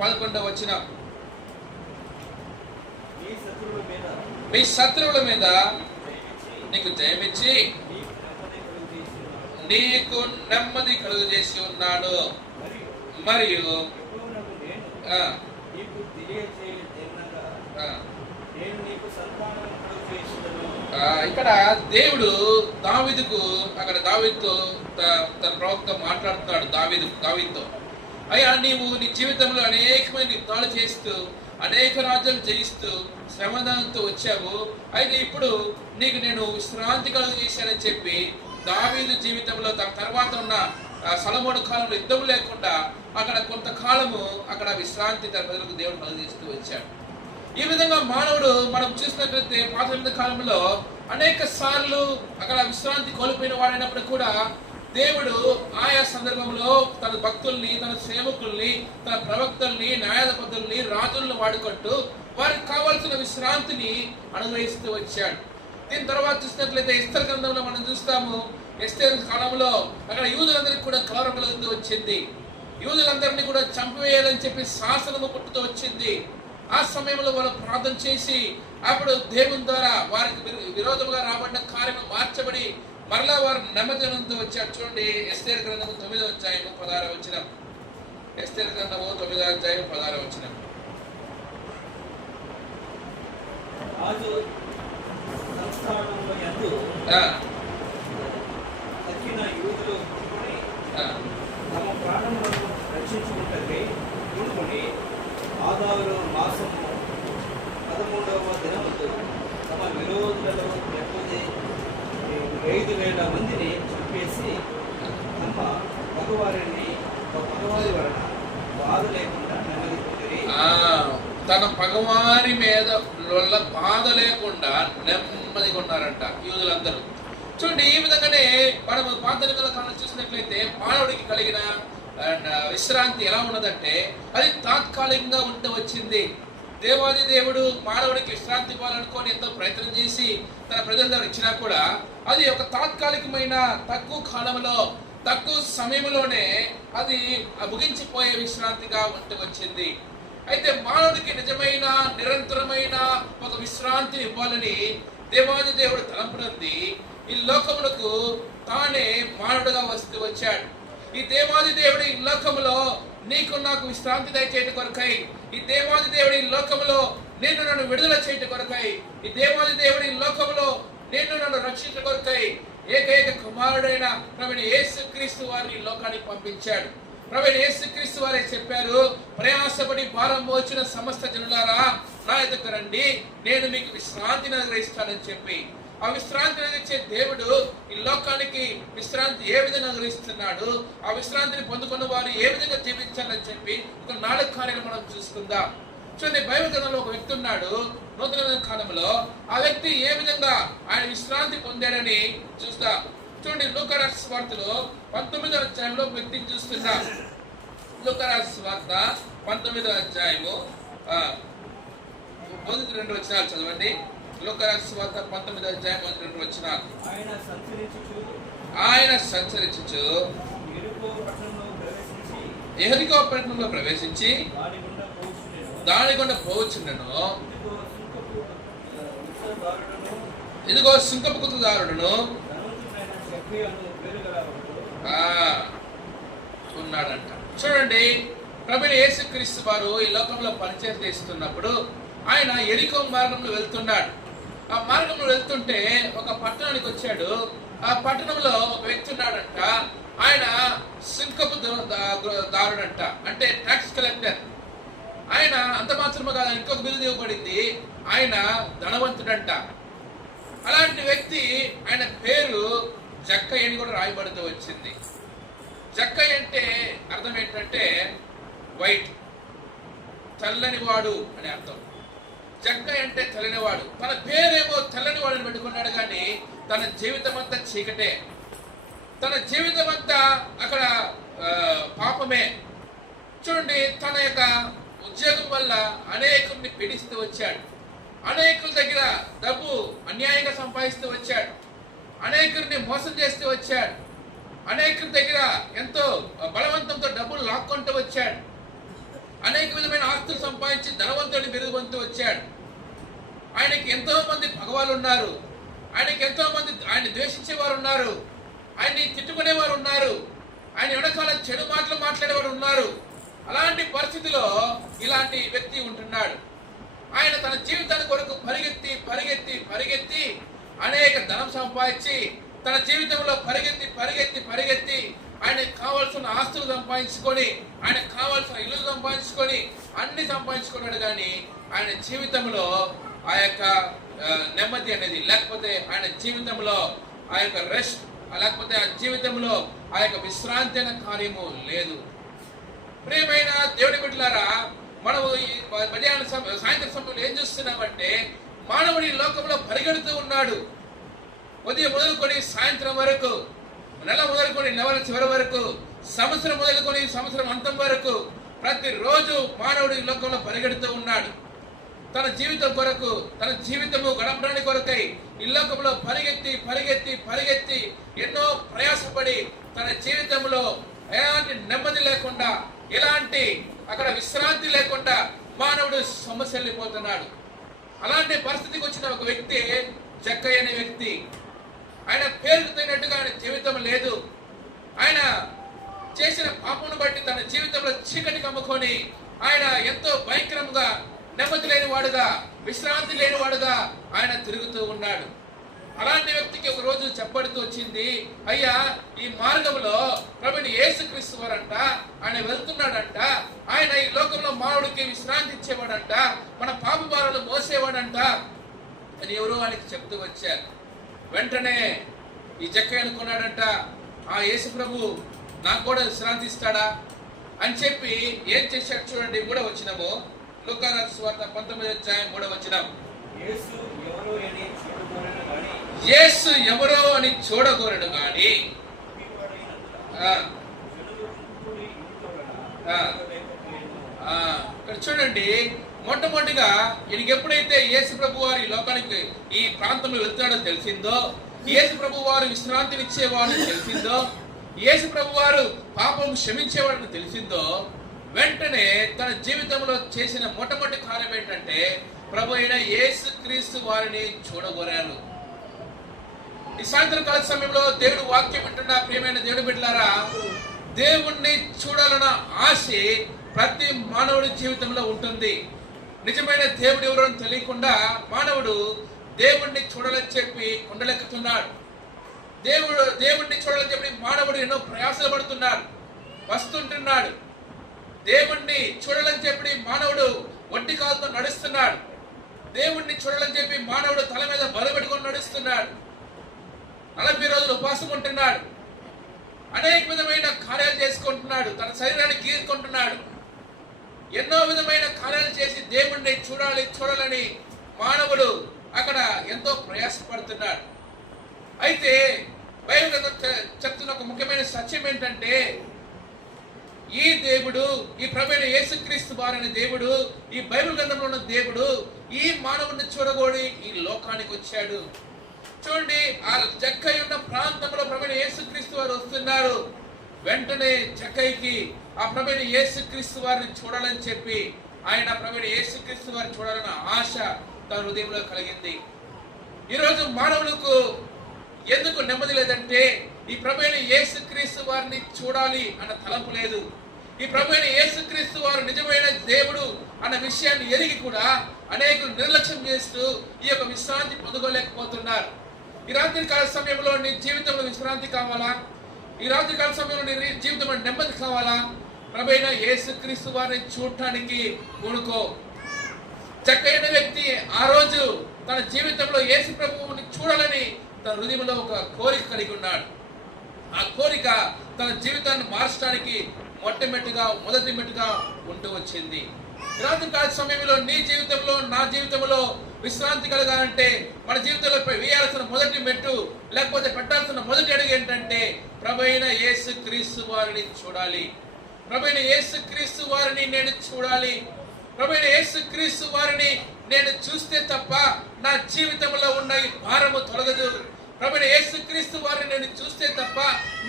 11వ వచనం. మీ శత్రువుల మీద నీకు జయమిచ్చి నీకు నెమ్మది కలుగు చేసి ఉన్నాడు. మరియు ఇక్కడ దేవుడు దావీదుకు, అక్కడ దావీదుతో తన ప్రవక్త మాట్లాడుతున్నాడు. దావీదుతో, అయ్యా, నీవు నీ జీవితంలో అనేకమైన యుద్ధాలు చేస్తూ అనేక రాజ్యాలు జయిస్తూ శ్రమదానంతో వచ్చావు. అయితే ఇప్పుడు నీకు నేను విశ్రాంతి కలుగు చేశానని చెప్పి దావీదు జీవితంలో తన తర్వాత ఉన్న సొలొమోను కాలంలో యుద్ధం లేకుండా అక్కడ కొంతకాలము అక్కడ విశ్రాంతి తన ప్రజలకు దేవుడు కలుగజేస్తూ వచ్చాడు. ఈ విధంగా మానవుడు మనం చూసినట్లయితే పాత కాలంలో అనేక సార్లు అక్కడ విశ్రాంతి కోల్పోయిన వాడైనప్పుడు కూడా దేవుడు ఆయా సందర్భంలో తన భక్తుల్ని, తన సేవకుల్ని, తన ప్రవక్తల్ని, న్యాయాధిపతుల్ని, రాజులను వాడుకుంటూ వారికి కావాల్సిన విశ్రాంతిని అనుగ్రహిస్తూ వచ్చాడు. దీని తర్వాత చూసినట్లయితే ఎస్తేరు గ్రంథంలో మనం చూస్తాము. ఎస్తేరు కాలంలో అక్కడ యూదులందరికీ కూడా కలవరం కలుగుతూ వచ్చింది. యూదులందరినీ కూడా చంపివేయాలని చెప్పి శాసనము పుట్టుతూ వచ్చింది. ఆ సమయంలో వాళ్ళు ప్రార్థన చేసి అప్పుడు దేవుని ద్వారా వారికి విరోధముగా రాబడిన కార్యము మార్చబడి మరలా వారు నెమ్మదినంతో వచ్చారు. చూడండి, ఎస్తేరు గ్రంథము 9వ అధ్యాయము 16వ వచనం. ఎస్తేరు గ్రంథము 9వ అధ్యాయం 16వ వచనం. తమ ప్రాణములను రక్షించుకుంటే పూనుకొని ఆదారు మాసము 13వ దినముతో తమ విరోధులలో లేకపోతే 5,000 మందిని చంపేసి తమ పగవారిని పగవారి వలన బాధ లేకుండా నెమ్మది పొందిరి. తన పగవారి మీద బాధ లేకుండా నెమ్మదిగా ఉన్నారంట యూదులందరూ. చూడండి, ఈ విధంగానే మనము పాత నిబంధన కాలం చూసినట్లయితే మానవుడికి కలిగిన విశ్రాంతి ఎలా ఉన్నదంటే అది తాత్కాలికంగా ఉంటూ వచ్చింది. దేవాది దేవుడు మానవుడికి విశ్రాంతి ఇవ్వాలనుకొని ఎంతో ప్రయత్నం చేసి తన ప్రజల ద్వారా ఇచ్చినా కూడా అది ఒక తాత్కాలికమైన తక్కువ కాలంలో, తక్కువ సమయంలోనే అది ముగించిపోయే విశ్రాంతిగా ఉంటూ వచ్చింది. అయితే మానవుడికి నిజమైన నిరంతరమైన ఒక విశ్రాంతిని ఇవ్వాలని దేవాది దేవుడు తలంపునంది ఈ లోకములకు తానే మానవుడుగా వస్తూ వచ్చాడు. ఈ దేవాది దేవుడు ఈ లోకములో నీకు నాకు విశ్రాంతి దయచేయట కొరకై, ఈ దేవాది దేవుడు ఈ లోకములో నేను నన్ను విడుదల చేయట కొరకై, ఈ దేవాది దేవుడు ఈ లోకములో నేను నన్ను రక్షించ కొరకై ఏకైక కుమారుడైన ప్రభువైన యేసుక్రీస్తు వారిని ఈ లోకానికి పంపించాడు. ప్రభువైన యేసుక్రీస్తు వారే చెప్పారు, ప్రయాసపడి భారం మోచిన సమస్త జనులారా నా ఎదుకు రండి, నేను మీకు విశ్రాంతిని అనుగ్రహిస్తానని చెప్పి ఆ విశ్రాంతిని ఇచ్చే దేవుడు ఈ లోకానికి విశ్రాంతి ఏ విధంగా అనుగ్రహిస్తున్నాడు, ఆ విశ్రాంతిని పొందుకున్న వారు ఏ విధంగా జీవించాలని చెప్పి ఒక 4 కార్యాలు మనం చూసుకుందాం. చూడండి, బైబిల్ గ్రంథంలో ఒక వ్యక్తి ఉన్నాడు నూతన కాలంలో. ఆ వ్యక్తి ఏ విధంగా ఆయన విశ్రాంతి పొందాడని చూస్తాం. చూడండి, లూకా రాసిన సువార్తలో 19వ అధ్యాయంలో ఒక వ్యక్తిని చూస్తున్నాం. లూకా రాసిన సువార్త 19వ అధ్యాయము 1-2 వచనాలు చదవండి. లూకా రాసిన సువార్త 19వ అధ్యాయం 1-2 వచనాలు. ఆయన సంచరించుచు యెరికో పట్టణంలో ప్రవేశించి దాని గుండా పోవచ్చుండెను. ఇదిగో సుంకపు గుత్తదారుడును ఉన్నాడంట. చూడండి, ప్రభువైన యేసుక్రీస్తు వారు ఈ లోకంలో పరిచయం చేస్తున్నప్పుడు ఆయన యెరికో మార్గంలో వెళ్తున్నాడు. ఆ మార్గంలో వెళ్తుంటే ఒక పట్టణానికి వచ్చాడు. ఆ పట్టణంలో ఒక వ్యక్తి ఉన్నాడంట. ఆయన సుంకపు దారుడంట, అంటే ట్యాక్స్ కలెక్టర్. ఆయన అంత మాత్రమే కాదు, ఇంకొక బిరుదు ఇవ్వబడింది, ఆయన ధనవంతుడంట. అలాంటి వ్యక్తి, ఆయన పేరు జక్కయ్య అని కూడా రాయబడుతూ వచ్చింది. జక్కయ్య అంటే అర్థం ఏంటంటే వైట్, తెల్లని వాడు అని అర్థం. జక్కయ్య అంటే తెల్లనివాడు. తన పేరేమో తెల్లని వాడిని పెట్టుకున్నాడు, కానీ తన జీవితం అంతా చీకటే. తన జీవితం అంతా అక్కడ పాపమే. చూడండి, తన యొక్క ఉద్యోగం వల్ల అనేకుల్ని పీడిస్తూ వచ్చాడు, అనేకుల దగ్గర డబ్బు అన్యాయంగా సంపాదిస్తూ వచ్చాడు, అనేకుల్ని మోసం చేస్తూ వచ్చాడు, అనేకుల దగ్గర ఎంతో బలవంతంతో డబ్బులు లాక్కుంటూ వచ్చాడు, అనేక విధమైన ఆస్తులు సంపాదించి ధనవంతుడిని బిరుదుపొందుతూ వచ్చాడు. ఆయనకి ఎంతో మంది పగవాళ్ళు ఉన్నారు, ఆయనకి ఎంతో మంది ఆయన ద్వేషించేవారు ఉన్నారు, ఆయన్ని తిట్టుకునేవారు ఉన్నారు, ఆయన వెనకాల చెడు మాటలు మాట్లాడేవారు ఉన్నారు. అలాంటి పరిస్థితిలో ఇలాంటి వ్యక్తి ఉంటున్నాడు. ఆయన తన జీవితాన్ని కొరకు పరిగెత్తి పరిగెత్తి పరిగెత్తి అనేక ధనం సంపాదించి తన జీవితంలో పరిగెత్తి పరిగెత్తి పరిగెత్తి ఆయనకు కావాల్సిన ఆస్తులు సంపాదించుకొని, ఆయనకు కావాల్సిన ఇల్లు సంపాదించుకొని అన్ని సంపాదించుకున్నాడు, కానీ ఆయన జీవితంలో ఆ యొక్క నెమ్మది అనేది, లేకపోతే ఆయన జీవితంలో ఆ యొక్క రెస్ట్, లేకపోతే ఆ జీవితంలో ఆ యొక్క విశ్రాంతి అనే కార్యము లేదు. ప్రియమైన దేవుని బిడ్డలారా, మనము ఈ మధ్యాహ్న సాయంత్రం సమయంలో ఏం చూస్తున్నామంటే, మానవుడు ఈ లోకంలో పరిగెడుతూ ఉన్నాడు. ఉదయం మొదలుకొని సాయంత్రం వరకు, నెల మొదలుకొని నెల చివరి వరకు, సంవత్సరం మొదలుకొని సంవత్సరం అంతం వరకు ప్రతిరోజు మానవుడు ఈ లోకంలో పరిగెడుతూ ఉన్నాడు. తన జీవితం కొరకు, తన జీవితము గడపడానికి కొరకై ఈ లోకంలో పరిగెత్తి పరిగెత్తి పరిగెత్తి ఎన్నో ప్రయాసపడి తన జీవితంలో ఎలాంటి నెమ్మది లేకుండా, ఎలాంటి అక్కడ విశ్రాంతి లేకుండా మానవుడు సమస్యలిపోతున్నాడు. అలాంటి పరిస్థితికి వచ్చిన ఒక వ్యక్తి జక్కయ్య అనే వ్యక్తి. ఆయన పేరుకు తగినట్టుగా ఆయన జీవితం లేదు. ఆయన చేసిన పాపమును బట్టి తన జీవితంలో చీకటి కమ్ముకొని ఆయన ఎంతో భయంకరంగా నెమ్మది లేని వాడుగా, విశ్రాంతి లేని వాడుగా ఆయన తిరుగుతూ ఉన్నాడు. అలాంటి వ్యక్తికి ఒక రోజు చెప్పబడుతూ వచ్చింది, అయ్యా, ఈ మార్గంలో ప్రభుని యేసుక్రీస్తు వారంట, ఆయన వెళ్తున్నాడంట, ఆయన ఈ లోకంలో మానవుడికి విశ్రాంతి ఇచ్చేవాడంట, మన పాప భారాలు మోసేవాడంట అని ఎవరో ఆయనకి చెప్తూ వచ్చారు. వెంటనే ఈ జక్కయ్య అనుకున్నాడంట, ఆ యేసు ప్రభు నాకు కూడా విశ్రాంతి ఇస్తాడా అని చెప్పి ఏం చేశాడు చూడండి. 3వ వచనము, లూకా రాసిన సువార్త 19వ అధ్యాయం 3వ వచనం. యేసు ఎవరో అని చూడగోరడు గాని ఇక్కడ చూడండి, మొట్టమొదటిగా ఈయనకి ఎప్పుడైతే యేసు ప్రభు వారి లోకానికి ఈ ప్రాంతంలో వెళ్తాడో తెలిసిందో, యేసు ప్రభు వారు విశ్రాంతినిచ్చేవాడని తెలిసిందో, యేసు ప్రభు వారు పాపం క్షమించేవాడని తెలిసిందో, వెంటనే తన జీవితంలో చేసిన మొట్టమొదటి కార్యం ఏంటంటే ప్రభు అయిన యేసుక్రీస్తు వారిని చూడగోరారు. ఈ సాయంత్రకాల సమయంలో దేవుడు వాక్యం వింటున్న ప్రియమైన దేవుడి బిడ్డలారా, దేవుణ్ణి చూడాలన్న ఆశ ప్రతి మానవుడి జీవితంలో ఉంటుంది. నిజమైన దేవుడు ఎవరో తెలియకుండా మానవుడు దేవుణ్ణి చూడాలని చెప్పి కొండలెక్కుతున్నాడు. దేవుణ్ణి చూడాలని చెప్పి మానవుడు ఎన్నో ప్రయాసాలు పడుతున్నాడు, వస్తుంటున్నాడు. దేవుణ్ణి చూడాలని చెప్పి మానవుడు ఒంటి కాలుతో నడుస్తున్నాడు. దేవుణ్ణి చూడాలని చెప్పి మానవుడు తల మీద బలు పెట్టుకొని నడుస్తున్నాడు. 40 రోజులు ఉపవాసం ఉంటున్నాడు. అనేక విధమైన కార్యాలు చేసుకుంటున్నాడు. తన శరీరాన్ని గీరుకుంటున్నాడు. ఎన్నో విధమైన కార్యాలు చేసి దేవుణ్ణి చూడాలని మానవుడు అక్కడ ఎంతో ప్రయాసపడుతున్నాడు. అయితే బైబిల్ గ్రంథం చెప్తున్న ఒక ముఖ్యమైన సత్యం ఏంటంటే, ఈ దేవుడు, ఈ ప్రభువైన యేసుక్రీస్తు వారనే దేవుడు, ఈ బైబిల్ గ్రంథంలో ఉన్న దేవుడు ఈ మానవుడిని చూడగోడి ఈ లోకానికి వచ్చాడు. చూడండి, ఆ జక్కయ్య ఉన్న ప్రాంతంలో ప్రభువైన యేసుక్రీస్తు వారు వస్తున్నారు. వెంటనే జక్కయ్యకి ఆ ప్రభువైన యేసుక్రీస్తు వారిని చూడాలని చెప్పి ఆయన ప్రభువైన యేసుక్రీస్తు వారిని చూడాలన్న ఆశ తన హృదయంలో కలిగింది. ఈరోజు మానవులకు ఎందుకు నెమ్మది లేదంటే, ఈ ప్రభువైన యేసుక్రీస్తు వారిని చూడాలి అన్న తలంపు లేదు. ఈ ప్రభువైన యేసుక్రీస్తు వారు నిజమైన దేవుడు అన్న విషయాన్ని ఎరిగి కూడా అనేకులు నిర్లక్ష్యం చేస్తూ ఈ యొక్క విశ్రాంతి పొందుకోలేకపోతున్నారు. ఈ రాత్రి కాల సమయంలో నీ జీవితంలో విశ్రాంతి కావాలా? ఈ రాత్రి కాల సమయంలో నీ జీవితంలో నెమ్మది కావాలా? ప్రభువైన యేసుక్రీస్తు వారిని చూడటానికి పూనుకో. చక్కైన వ్యక్తి ఆ రోజు తన జీవితంలో యేసు ప్రభువుని చూడాలని తన హృదయంలో ఒక కోరిక కలిగి ఉన్నాడు. ఆ కోరిక తన జీవితాన్ని మార్చడానికి మొదటి మెట్టుగా ఉంటూ వచ్చింది. రాత్రి కాల సమయంలో నీ జీవితంలో, నా జీవితంలో విశ్రాంతి కలగాలంటే మన జీవితంలో వేయాల్సిన మొదటి మెట్టు, లేకపోతే పెట్టాల్సిన మొదటి అడుగు ఏంటంటే ప్రభువైన యేసు క్రీస్తు వారిని చూడాలి. ప్రభువైన యేసు క్రీస్తు వారిని నేను చూడాలి. ప్రభువైన యేసు క్రీస్తు వారిని నేను చూస్తే తప్ప నా జీవితంలో ఉన్న ఈ భారము తొలగదు. ప్రభువైన యేసు క్రీస్తు వారిని నేను చూస్తే తప్ప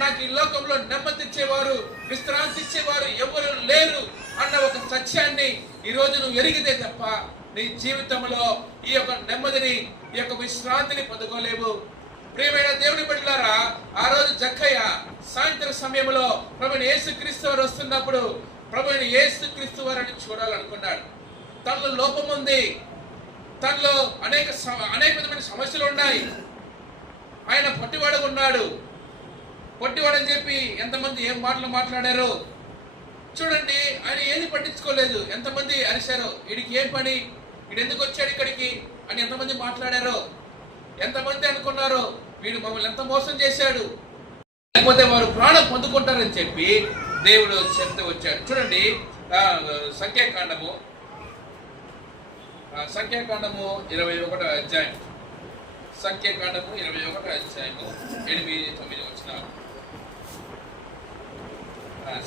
నాకు ఈ లోకంలో నెమ్మది ఇచ్చేవారు, విశ్రాంతి ఇచ్చేవారు ఎవరు లేరు అన్న ఒక సత్యాన్ని ఈ రోజు నువ్వు ఎరిగితే తప్ప నీ జీవితంలో ఈ యొక్క నెమ్మదిని, ఈ యొక్క విశ్రాంతిని పొందుకోలేవు. ప్రియమైన దేవుని బిడ్డలారా, ఆ రోజు జక్కయ్య సాయంత్రం సమయంలో ప్రభువైన యేసు క్రీస్తు వారు వస్తున్నప్పుడు ప్రభువైన యేసు క్రీస్తు వారిని చూడాలనుకున్నాడు. తనలో లోపం ఉంది, తనలో అనేక విధమైన సమస్యలు ఉన్నాయి. ఆయన పొట్టివాడుగా ఉన్నాడు. పొట్టివాడని చెప్పి ఎంతమంది ఏం మాటలు మాట్లాడారు చూడండి. ఆయన ఏది పట్టించుకోలేదు. ఎంతమంది అరిశారు, వీడికి ఏం పని, వీడు ఎందుకు వచ్చాడు ఇక్కడికి అని ఎంతమంది మాట్లాడారు. ఎంతమంది అనుకున్నారు వీడు మమ్మల్ని ఎంత మోసం చేశాడు, లేకపోతే వారు ప్రాణం పొందుకుంటారని చెప్పి దేవుడు చెప్తే వచ్చాడు. చూడండి సంఖ్యాకాండము 21వ అధ్యాయం, సంఖ్యాకాండము 21వ అధ్యాయము 8-9 వచనాలు.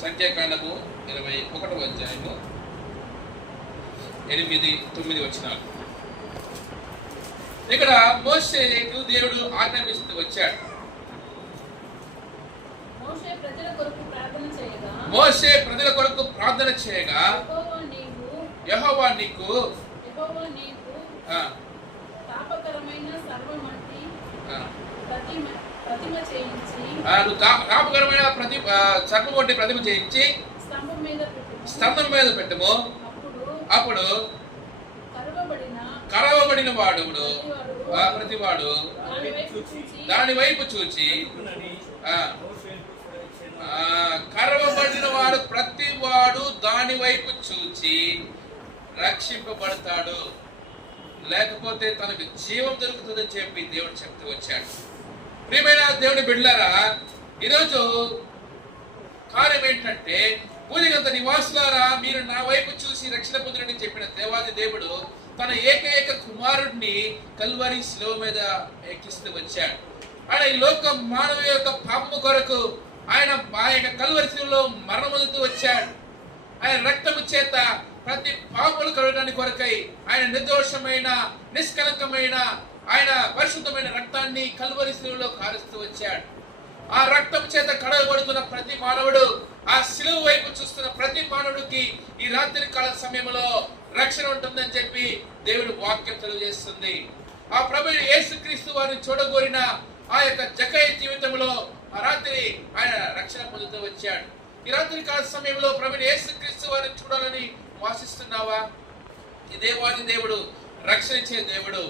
సంఖ్యాకాండము 21వ అధ్యాయము 8-9 వచనాలు. ఇక్కడ మోషేకు దేవుడు ఆజ్ఞాపిస్తూ వచ్చాడు. మోషే ప్రజల కొరకు ప్రార్థన చేయగా యెహోవా నీకు తాపకరమైన సర్వమట్టి ప్రతిమ చేయించి స్తంభం మీద పెట్టము. అప్పుడు కరవబడిన వాడు ప్రతివాడు దాని వైపు చూచి, కరవబడిన వాడు ప్రతివాడు దాని వైపు చూచి రక్షింపబడతాడు, లేకపోతే తనకు జీవం దొరుకుతుందని చెప్పి దేవుడు చెప్తూ వచ్చాడు. ప్రియమైన దేవుని బిడ్డలారా, ఈరోజు కార్యం ఏంటంటే, భూదిగంత నివాసులారా మీరు నా వైపు చూసి రక్షణ పొందునని చెప్పిన దేవాది దేవుడు తన ఏకైక కుమారుడిని కల్వరి శిలువ మీద ఎక్కిస్తూ వచ్చాడు. ఆయన ఈ లోక మానవ యొక్క పాపము కొరకు ఆయన కల్వరి శిలువలో మరణమొందుతూ వచ్చాడు. ఆయన రక్తము చేత ప్రతి పాపములు కడగడానికి కొరకై ఆయన నిర్దోషమైన, నిష్కలంకమైన, ఆయన పరిశుద్ధమైన రక్తాన్ని కల్వరి శిలువలో కారుస్తూ వచ్చాడు. ఆ రక్తం చేత కడగబడుతున్న ప్రతి మానవుడు, ఆ శిలువ వైపు చూస్తున్న ప్రతి మానవుడికి ఈ రాత్రి కాల సమయంలో రక్షణ ఉంటుందని చెప్పి దేవుడు వాక్యం తెలియజేస్తుంది. ఆ ప్రభువైన యేసుక్రీస్తు వారిని చూడగోరిన ఆ యొక్క జక్కయ్య జీవితంలో ఆ రాత్రి ఆయన రక్షణ పొందుతూ వచ్చాడు. ఈ రాత్రి కాల సమయంలో ప్రభువైన యేసుక్రీస్తు వారిని చూడాలని వాసిస్తున్నావా? ఈ దేవాది దేవుడు రక్షణ ఇచ్చే దేవుడు.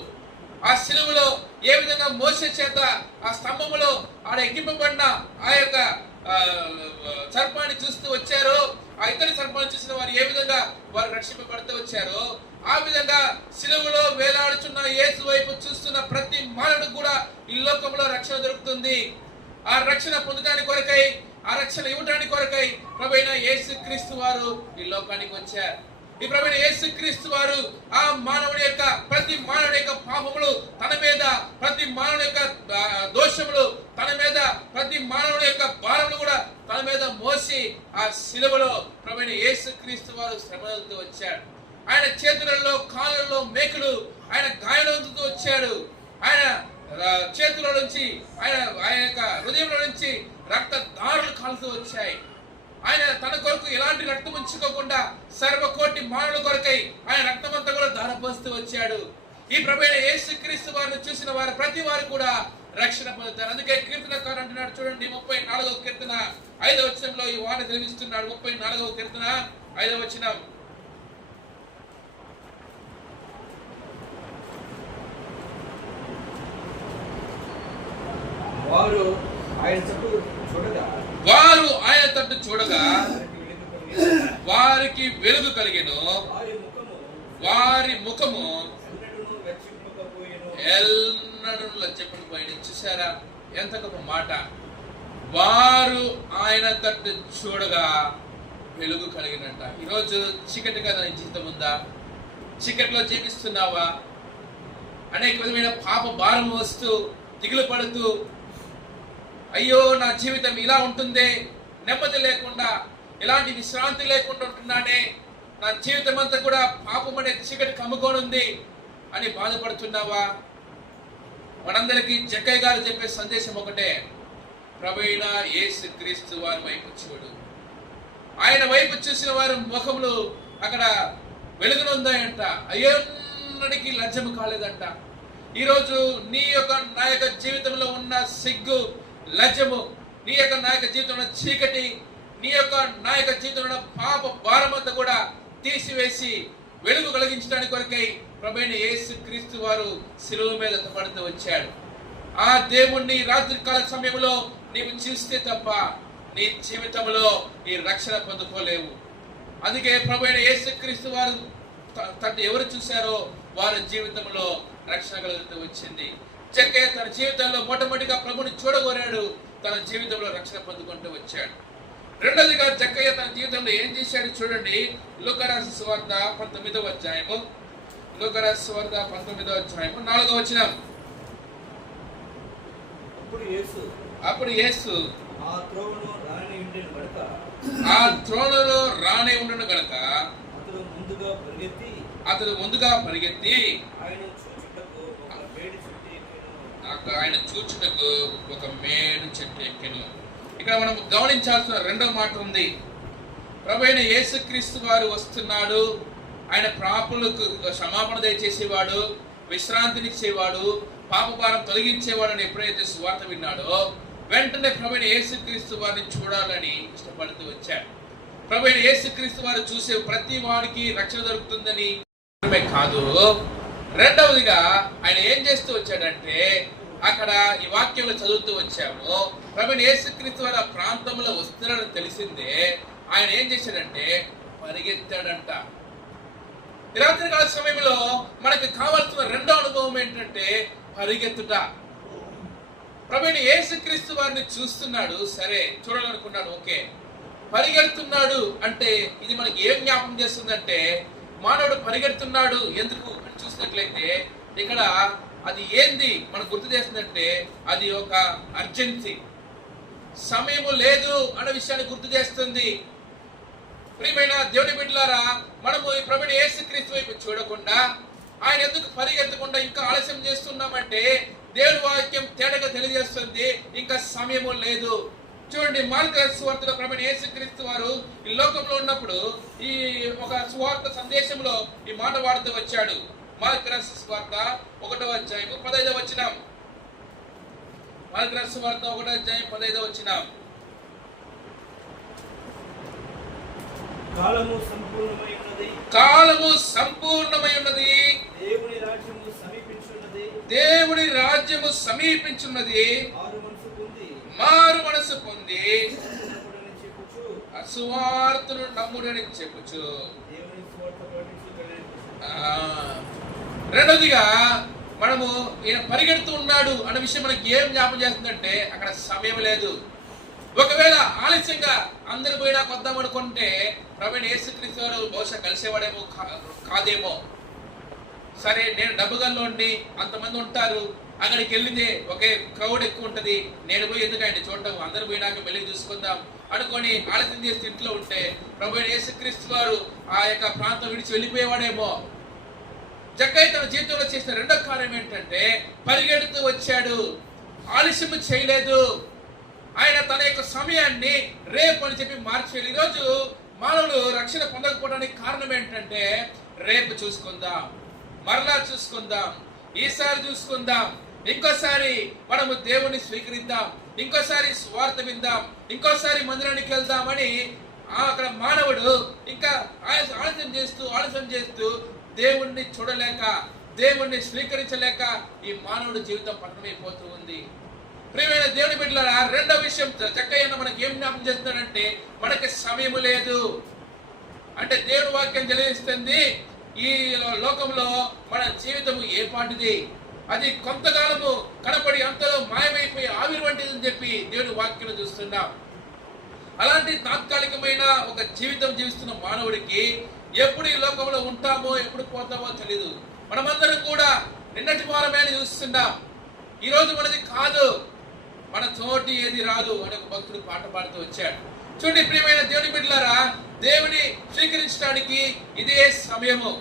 ఆ శిలువలో ఏ విధంగా మోసే చేత ఆ స్తంభములో ఆడ ఎక్కింపబడిన ఆ యొక్క సర్పాన్ని చూస్తూ వచ్చారో, ఆ ఇతర సర్పాన్ని చూసిన వారు ఏ విధంగా వారు రక్షింపబడుతూ వచ్చారో, ఆ విధంగా శిలువలో వేలాడుచున్న యేసు వైపు చూస్తున్న ప్రతి మానవుడు కూడా ఈ లోకంలో రక్షణ దొరుకుతుంది. ఆ రక్షణ పొందడానికి కొరకై, ఆ రక్షణ ఇవ్వడానికి కొరకై ప్రభువైన యేసుక్రీస్తు వారు ఈ లోకానికి వచ్చారు. ఈ ప్రభువైన యేసుక్రీస్తు వారు ఆ మానవుడి యొక్క ప్రతి మానవుడి యొక్క పాపములు తన మీద, ప్రతి మానవుడి యొక్క దోషములు తన మీద, ప్రతి మానవుడి యొక్క భారములు కూడా తన మీద మోసి ఆ శిలువలో ప్రభువైన యేసుక్రీస్తు వారు శ్రమలతో వచ్చాడు. ఆయన చేతులలో, కాళ్ళలో మేకులు ఆయన గాయాలతో వచ్చాడు. ఆయన చేతుల నుంచి, ఆయన యొక్క హృదయంలో నుంచి రక్త దారులు కాలుతూ వచ్చాయి. ఆయన తన కొరకు ఎలాంటి రక్తం ఉంచుకోకుండా సర్వకోటి మానవుల కొరకై ఆయన రక్తమంతా కూడా ధారపోస్తూ వచ్చాడు. ఈ ప్రభువైన యేసుక్రీస్తు వారిని చూసిన వారు ప్రతి వారు కూడా రక్షణ పొందుతారు. అందుకే కీర్తనకారుడు అంటున్నాడు, చూడండి 34వ కీర్తన 5వ వచనంలో ఈ వార్త తెలియజేస్తున్నాడు. 34వ కీర్తన 5వ వచనం, వారు ఆయన తట్టు చూడగా వారికి వెలుగు కలిగెను, వారి ముఖము ఎన్నడూ లజ్జపడిపోయింది. చూసారా ఎంత గొప్ప మాట! వారు ఆయన తట్టు చూడగా వెలుగు కలిగినంట. ఈరోజు చీకటిగా నీ జీవితం ఉందా? చీకటిలో జీవిస్తున్నావా? అనేక విధమైన పాప భారం వస్తూ దిగులు పడుతూ, అయ్యో నా జీవితం ఇలా ఉంటుందే, నెమ్మది లేకుండా, ఎలాంటి విశ్రాంతి లేకుండా ఉంటున్నానే, నా జీవితం అంతా కూడా పాపం అనే చీకటి కమ్ముకోనుంది అని బాధపడుతున్నావా? మనందరికీ జక్కయ్య గారు చెప్పే సందేశం ఒకటే, ప్రభువైన యేసు క్రీస్తు వారి వైపు చూడు. ఆయన వైపు చూసిన వారి ముఖములు అక్కడ వెలుగునుందాయంట, అయ్యన్నడికి లజ్జము కాలేదంట. ఈరోజు నా యొక్క జీవితంలో ఉన్న సిగ్గు, లజ్జము, నా యొక్క జీవితంలో చీకటి, నా యొక్క జీవితంలో పాప భారమంతా కూడా తీసివేసి వెలుగు కలిగించడానికి కొరకై ప్రభువైన యేసు క్రీస్తు వారు శిలువ మీద పడుతూ వచ్చాడు. ఆ దేవుణ్ణి రాత్రి కాల సమయంలో నీవు చూస్తే తప్ప నీ జీవితంలో నీ రక్షణ పొందుకోలేవు. అందుకే ప్రభువైన యేసు క్రీస్తు వారు ఎవరు చూశారో వారి జీవితంలో రక్షణ కలుగుతూ వచ్చింది. జక్కయ్య తన జీవితంలో మొట్టమొదటిగా ప్రభుని చూడగోరాడు, తన జీవితంలో రక్షణ పొందుకుంటూ వచ్చాడు. రెండోదిగా జక్కయ్య తన జీవితంలో ఏం చేశాడు చూడండి. లూకా రాసిన సువార్త 19వ అధ్యాయము, లూకా రాసిన సువార్త 19వ అధ్యాయము 4వ వచనం. అప్పుడు యేసు ఆ త్రోవలో రానే ఉండను గనుక అతడు ముందుగా పరిగెత్తి ఆయన చూచుటకు ఒక మేడు చెట్టు ఎక్కెను. ఇక్కడ మనం గమనించాల్సిన రెండో మాట ఉంది. ప్రభువైన యేసుక్రీస్తు వారు వస్తున్నాడు. ఆయన పాపులకు క్షమాపణ దయచేసేవాడు, విశ్రాంతినిచ్చేవాడు, పాపభారం తొలగించేవాడు అని ఎప్పుడైతే సువార్త విన్నాడో వెంటనే ప్రభువైన యేసుక్రీస్తు వారిని చూడాలని ఇష్టపడుతూ వచ్చాడు. ప్రభువైన యేసుక్రీస్తు వారు చూసే ప్రతి వారికి రక్షణ దొరుకుతుందని కాదు, రెండవదిగా ఆయన ఏం చేస్తూ వచ్చాడంటే, అక్కడ ఈ వాక్యంలో చదువుతూ వచ్చాము, ప్రభువైన యేసుక్రీస్తు వారు ఆ ప్రాంతంలో వస్తున్నాడని తెలిసిందే ఆయన ఏం చేశాడంటే పరిగెత్తాడంట. ఈ రాత్రి కాల సమయంలో మనకు కావాల్సిన రెండో అనుభవం ఏంటంటే పరిగెత్తుట. ప్రభువైన యేసుక్రీస్తు వారిని చూస్తున్నాడు, సరే చూడాలనుకున్నాడు, ఓకే, పరిగెడుతున్నాడు అంటే ఇది మనకి ఏం జ్ఞాపకం చేస్తుందంటే, మానవుడు పరిగెడుతున్నాడు ఎందుకు అని చూసినట్లయితే ఇక్కడ అది ఏంది మనకు గుర్తు చేస్తుందంటే అది ఒక అర్జెన్సీ, సమయము లేదు అన్న విషయాన్ని గుర్తు చేస్తుంది. ప్రియమైన దేవుని బిడ్డలారా, మనము ఈ ప్రభువైన యేసుక్రీస్తు వైపు చూడకుండా ఆయన ఎందుకు పరిగెత్తకుండా ఇంకా ఆలస్యం చేస్తున్నామంటే దేవుని వాక్యం తేటగా తెలియజేస్తుంది ఇంకా సమయము లేదు. చూడండి, మార్కు రాసిన సువార్తలో ప్రభువైన యేసుక్రీస్తు వారు ఈ లోకంలో ఉన్నప్పుడు ఈ ఒక సువార్త సందేశంలో ఈ మాట వాడుతూ వచ్చాడు. మార్కు రాసిన సువార్త 1వ అధ్యాయము 15వ వచనం. మార్కు రాసిన సువార్త 1వ అధ్యాయం 15వ వచనం. కాలము సంపూర్ణమై ఉన్నది, కాలము సంపూర్ణమై ఉన్నది, దేవుని రాజ్యము సమీపించున్నది, దేవుని రాజ్యము సమీపించున్నది, మారు మనసు పొంది సువార్తను నమ్ముడని చెప్పుచు. రెండోదిగా మనము ఈయన పరిగెడుతూ ఉన్నాడు అన్న విషయం మనకి ఏం జ్ఞాపకం చేస్తుందంటే అక్కడ సమయం లేదు. ఒకవేళ ఆలస్యంగా అందరు పోయినా కొద్దాం అనుకుంటే ప్రభువైన యేసుక్రీస్తు వారు బహుశా కలిసేవాడేమో కాదేమో. సరే, నేను డబ్బుగల్లోండి, అంతమంది ఉంటారు, అక్కడికి వెళ్ళిందే ఒకే క్రౌడ్ ఎక్కువ ఉంటది, నేను పోయి ఎందుకు ఆయన చూడటం, అందరు పోయినాక మళ్ళీ చూసుకుందాం అనుకొని ఆలస్యం చేసి ఇంట్లో ఉంటే ప్రభువైన యేసుక్రీస్తు వారు ఆ యొక్క ప్రాంతం విడిచి వెళ్ళిపోయేవాడేమో. జక్కయ్య తన జీవితంలో చేసిన రెండో కార్యం ఏంటంటే పరిగెడుతూ వచ్చాడు, ఆలస్యం చేయలేదు. ఆయన తన యొక్క సమయాన్ని రేపు అని చెప్పి మార్చేయాలి. ఈరోజు మానవులు రక్షణ పొందకపోవడానికి కారణం ఏంటంటే రేపు చూసుకుందాం, మరలా చూసుకుందాం, ఈసారి చూసుకుందాం, ఇంకోసారి మనము దేవుని స్వీకరిద్దాం, ఇంకోసారి స్వార్థ విందాం, ఇంకోసారి మందిరానికి వెళ్దామని అక్కడ మానవుడు ఇంకా ఆలస్యం చేస్తూ దేవుణ్ణి చూడలేక, దేవుణ్ణి స్వీకరించలేక ఈ మానవుడి జీవితం పతనమైపోతూ ఉంది. ప్రియమైన దేవుని బిడ్డలారా, రెండో విషయం చక్కయ్య మనకి ఏం జ్ఞాపకం చేస్తున్నాడంటే మనకి సమయం లేదు. అంటే దేవుని వాక్యం తెలియజేస్తుంది ఈ లోకంలో మన జీవితము ఏ పాటిది, అది కొంతకాలము కనపడి అంతలో మాయమైపోయి ఆవిరి వంటిదని చెప్పి దేవుని వాక్యం చూస్తున్నాం. అలాంటి తాత్కాలికమైన ఒక జీవితం జీవిస్తున్న మానవుడికి ఎప్పుడు ఈ లోకంలో ఉంటామో ఎప్పుడు పోతామో తెలీదు. మనమందరం కూడా నిన్నటి వారమే చూస్తున్నాం, ఈ రోజు మనది కాదు, మన తోటి ఏది రాదు అని ఒక భక్తుడు పాట పాడుతూ వచ్చాడు. చూడండి ప్రియమైన దేవుని బిడ్డలారా, దేవుని స్వీకరించడానికి ఇదే సమయము,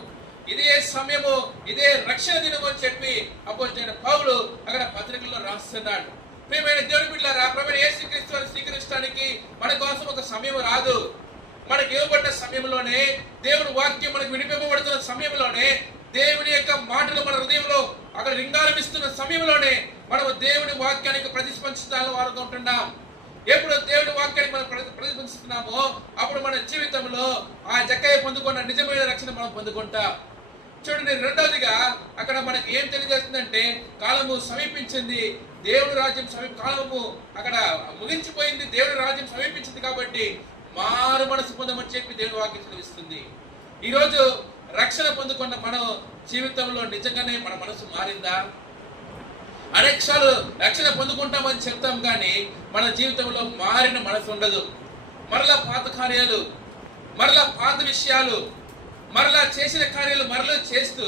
ఇదే రక్షణ దినము అని చెప్పి అపోస్తలుడైన పౌలు అక్కడ పత్రికల్లో రాస్తున్నాడు. ప్రియమైన దేవుని బిడ్డలారా, ప్రభువైన యేసుక్రీస్తు వారిని స్వీకరించడానికి మన కోసం ఒక సమయం రాదు. మనకి ఇవ్వబడ్డ సమయంలోనే, దేవుని వాక్యం మనకు వినిపింపబడుతున్న సమయంలోనే, దేవుని యొక్క మాటలు మన హృదయంలో అక్కడ రింగాలమిస్తున్న సమయంలోనే మనం దేవుని వాక్యానికి ప్రతిస్పందించాలని వారుగా ఉంటున్నాం. ఎప్పుడు దేవుని వాక్యానికి మనం ప్రతిస్పందిస్తున్నామో అప్పుడు మన జీవితంలో ఆ జక్కయ్య పొందుకున్న నిజమైన రక్షణ మనం పొందుకుంటాం. చూడండి, రెండవదిగా అక్కడ మనకి ఏం తెలియజేస్తుందంటే, కాలము సమీపించింది, దేవుడి రాజ్యం కాలము అక్కడ ముగించిపోయింది, దేవుడి రాజ్యం సమీపించింది కాబట్టి మారు మనసు పొందమని చెప్పి దేవుడి వాక్యం చదివిస్తుంది. ఈరోజు రక్షణ పొందుకున్న మనం జీవితంలో నిజంగానే మన మనసు మారిందా? అనేకసార్లు రక్షణ పొందుకుంటామని చెప్తాం కానీ మన జీవితంలో మారిన మనసు ఉండదు. మరలా పాత కార్యాలు, మరలా పాత విషయాలు, మరలా చేసిన కార్యాలు మరలా చేస్తూ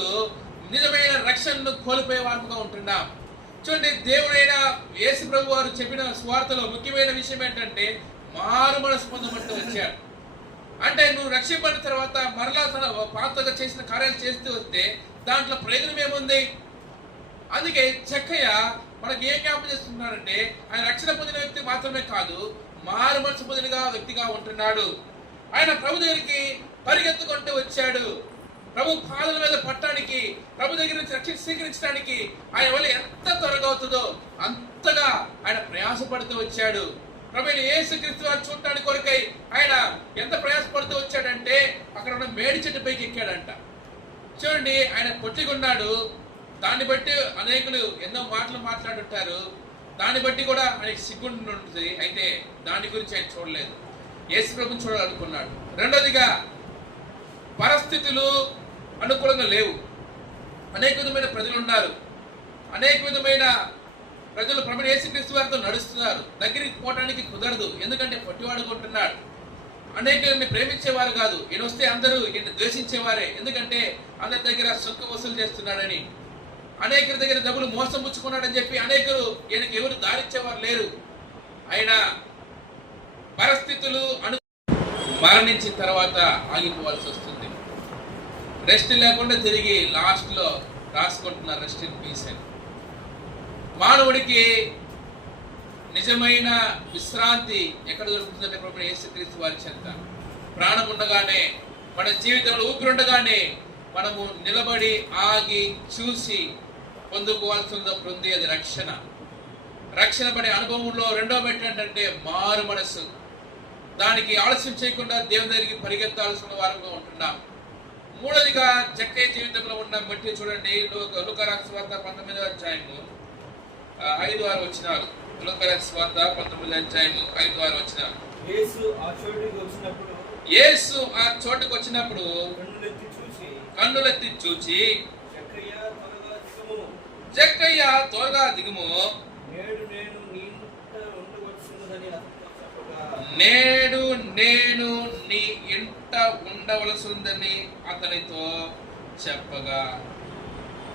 నిజమైన రక్షణను కోల్పోయే వారుగా ఉంటున్నాం. చూడండి, దేవుడైన యేసు ప్రభు వారు చెప్పిన సువార్తలో ముఖ్యమైన విషయం ఏంటంటే మారు మనసు పొందమంటూ వచ్చాడు. అంటే నువ్వు రక్షింపడిన తర్వాత మరలా తన పాతగా చేసిన కార్యాలు చేస్తూ వస్తే దాంట్లో ప్రయోజనం ఏముంది? అందుకే జక్కయ్య మనకి ఏ జ్ఞాపకం చేస్తున్నాడంటే, ఆయన రక్షణ పొందిన వ్యక్తి మాత్రమే కాదు, మారు మనసు పొందిన వ్యక్తిగా ఉంటున్నాడు. ఆయన ప్రభు దగ్గరికి పరిగెత్తుకుంటూ వచ్చాడు. ప్రభు పాదల మీద పట్టడానికి, ప్రభు దగ్గర నుంచి రక్షణ స్వీకరించడానికి ఆయన వల్ల ఎంత త్వరగా అవుతుందో అంతగా ఆయన ప్రయాసపడుతూ వచ్చాడు. ప్రభువైన యేసుక్రీస్తు వారిని చూడటానికి కొరకై ఆయన ఎంత ప్రయాసపడుతూ వచ్చాడంటే అక్కడ ఉన్న మేడి చెట్టు పైకి ఎక్కాడంట. చూడండి, ఆయన పొట్టిగున్నాడు, దాన్ని బట్టి అనేకులు ఎన్నో మాటలు మాట్లాడుంటారు, దాన్ని బట్టి కూడా ఆయనకి సిగ్గుండి ఉంటుంది. అయితే దాని గురించి ఆయన చూడలేదు, యేసు ప్రభుని చూడాలనుకున్నాడు. రెండోదిగా పరిస్థితులు అనుకూలంగా లేవు, అనేక విధమైన ప్రజలు ఉన్నారు, అనేక విధమైన ప్రజలు ప్రభువైన యేసుక్రీస్తు వారితో నడుస్తున్నారు, దగ్గరికి పోవడానికి కుదరదు, ఎందుకంటే పొట్టివాడుకుంటున్నాడు. అనేకుల్ని ప్రేమించేవారు కాదు, ఈయన వస్తే అందరూ ఈయన ద్వేషించేవారే, ఎందుకంటే అందరి దగ్గర సొక్కు వసూలు చేస్తున్నాడని, అనేకుల దగ్గర డబ్బులు మోసం పుచ్చుకున్నాడని చెప్పి అనేకులు ఈయనకి ఎవరు దారిచ్చేవారు లేరు. ఆయన పరిస్థితులు మరణించిన తర్వాత ఆగిపోవాల్సి వస్తుంది. రెస్ట్ లేకుండా తిరిగి లాస్ట్ లో రాసుకుంటున్నారు రెస్ట్ ఇన్ పీస్ అని. మానవుడికి నిజమైన విశ్రాంతి ఎక్కడ దొరుకుతుందంటే ప్రభువైన యేసుక్రీస్తు వారి చెంత. ప్రాణం ఉండగానే, మన జీవితంలో ఊపిరుండగానే మనము నిలబడి ఆగి చూసి పొందుకోవాల్సింది ఉంది, అది రక్షణ. రక్షణ పడే అనుభవంలో రెండో మెట్టు ఏంటంటే మారు మనసు. దానికి ఆలస్యం చేయకుండా దేవుని దగ్గరికి పరిగెత్తాల్సిన వారంగా ఉంటున్నాం. మూడోదిగా జక్కయ్య జీవితంలో ఉన్న మెట్టు చూడండి, లూకా సువార్త 19వ అధ్యాయము 5-6 వచనాలు. లూకా సువార్త 19వ అధ్యాయము 5-6 వచనాలు. యేసు ఆ చోటుకు వచ్చినప్పుడు కన్నులెత్తి చూచి జక్కయ్య త్వరగా దిగుము, నేడు నేను నీ ఇంట ఉండవలసిందని అతనితో చెప్పగా.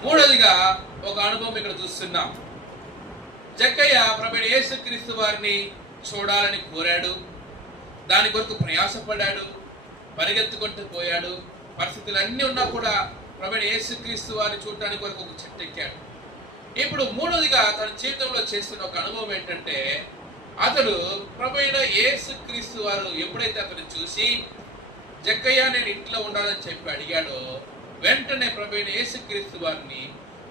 మూడోదిగా ఒక అనుభవం ఇక్కడ చూస్తున్నాం. జక్కయ్య ప్రభువైన యేసుక్రీస్తు వారిని చూడాలని కోరాడు, దాని కొరకు ప్రయాసపడ్డాడు, పరిగెత్తుకుంటూ పోయాడు. పరిస్థితులు అన్నీ ఉన్నా కూడా ప్రభువైన యేసుక్రీస్తు వారిని చూడటానికి కొరకు ఒక చెట్టు ఎక్కాడు. ఇప్పుడు మూడోదిగా తన జీవితంలో చేస్తున్న ఒక అనుభవం ఏంటంటే, అతడు ప్రభువైన యేసుక్రీస్తు వారు ఎప్పుడైతే అతను చూసి జక్కయ్య నేను ఇంట్లో ఉండాలని చెప్పి అడిగాడో, వెంటనే ప్రభువైన యేసుక్రీస్తు వారిని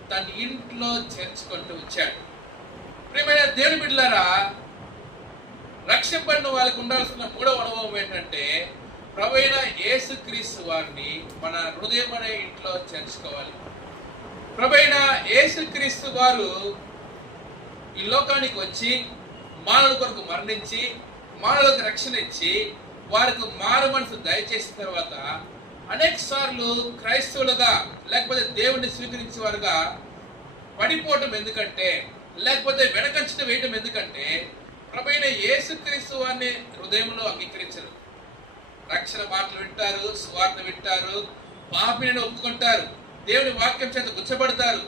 తన ఇంట్లో చేర్చుకుంటూ వచ్చాడు. ప్రియమైన దేవుని బిడ్డలారా, రక్షింపడిన వాళ్ళకి ఉండాల్సిన మూడవ అనుభవం ఏంటంటే, ప్రభువైన యేసుక్రీస్తు వారిని మన హృదయం అనే ఇంట్లో చేర్చుకోవాలి. ప్రభువైన యేసుక్రీస్తు వారు ఈ లోకానికి వచ్చి మానవుల కొరకు మరణించి మానవులకు రక్షణ ఇచ్చి వారికి మారు మనసు దయచేసిన తర్వాత అనేక సార్లు క్రైస్తవులుగా లేకపోతే దేవుణ్ణి స్వీకరించేవారుగా పడిపోవటం ఎందుకంటే, లేకపోతే వెనకంచడం వేయటం ఎందుకంటే, ప్రభువైన యేసుక్రీస్తు వారిని హృదయంలో అంగీకరించరు. రక్షణ మాటలు వింటారు, సువార్త వింటారు, పాపిని ఒప్పుకుంటారు, దేవుని వాక్యం చేత గుచ్చబడతారు,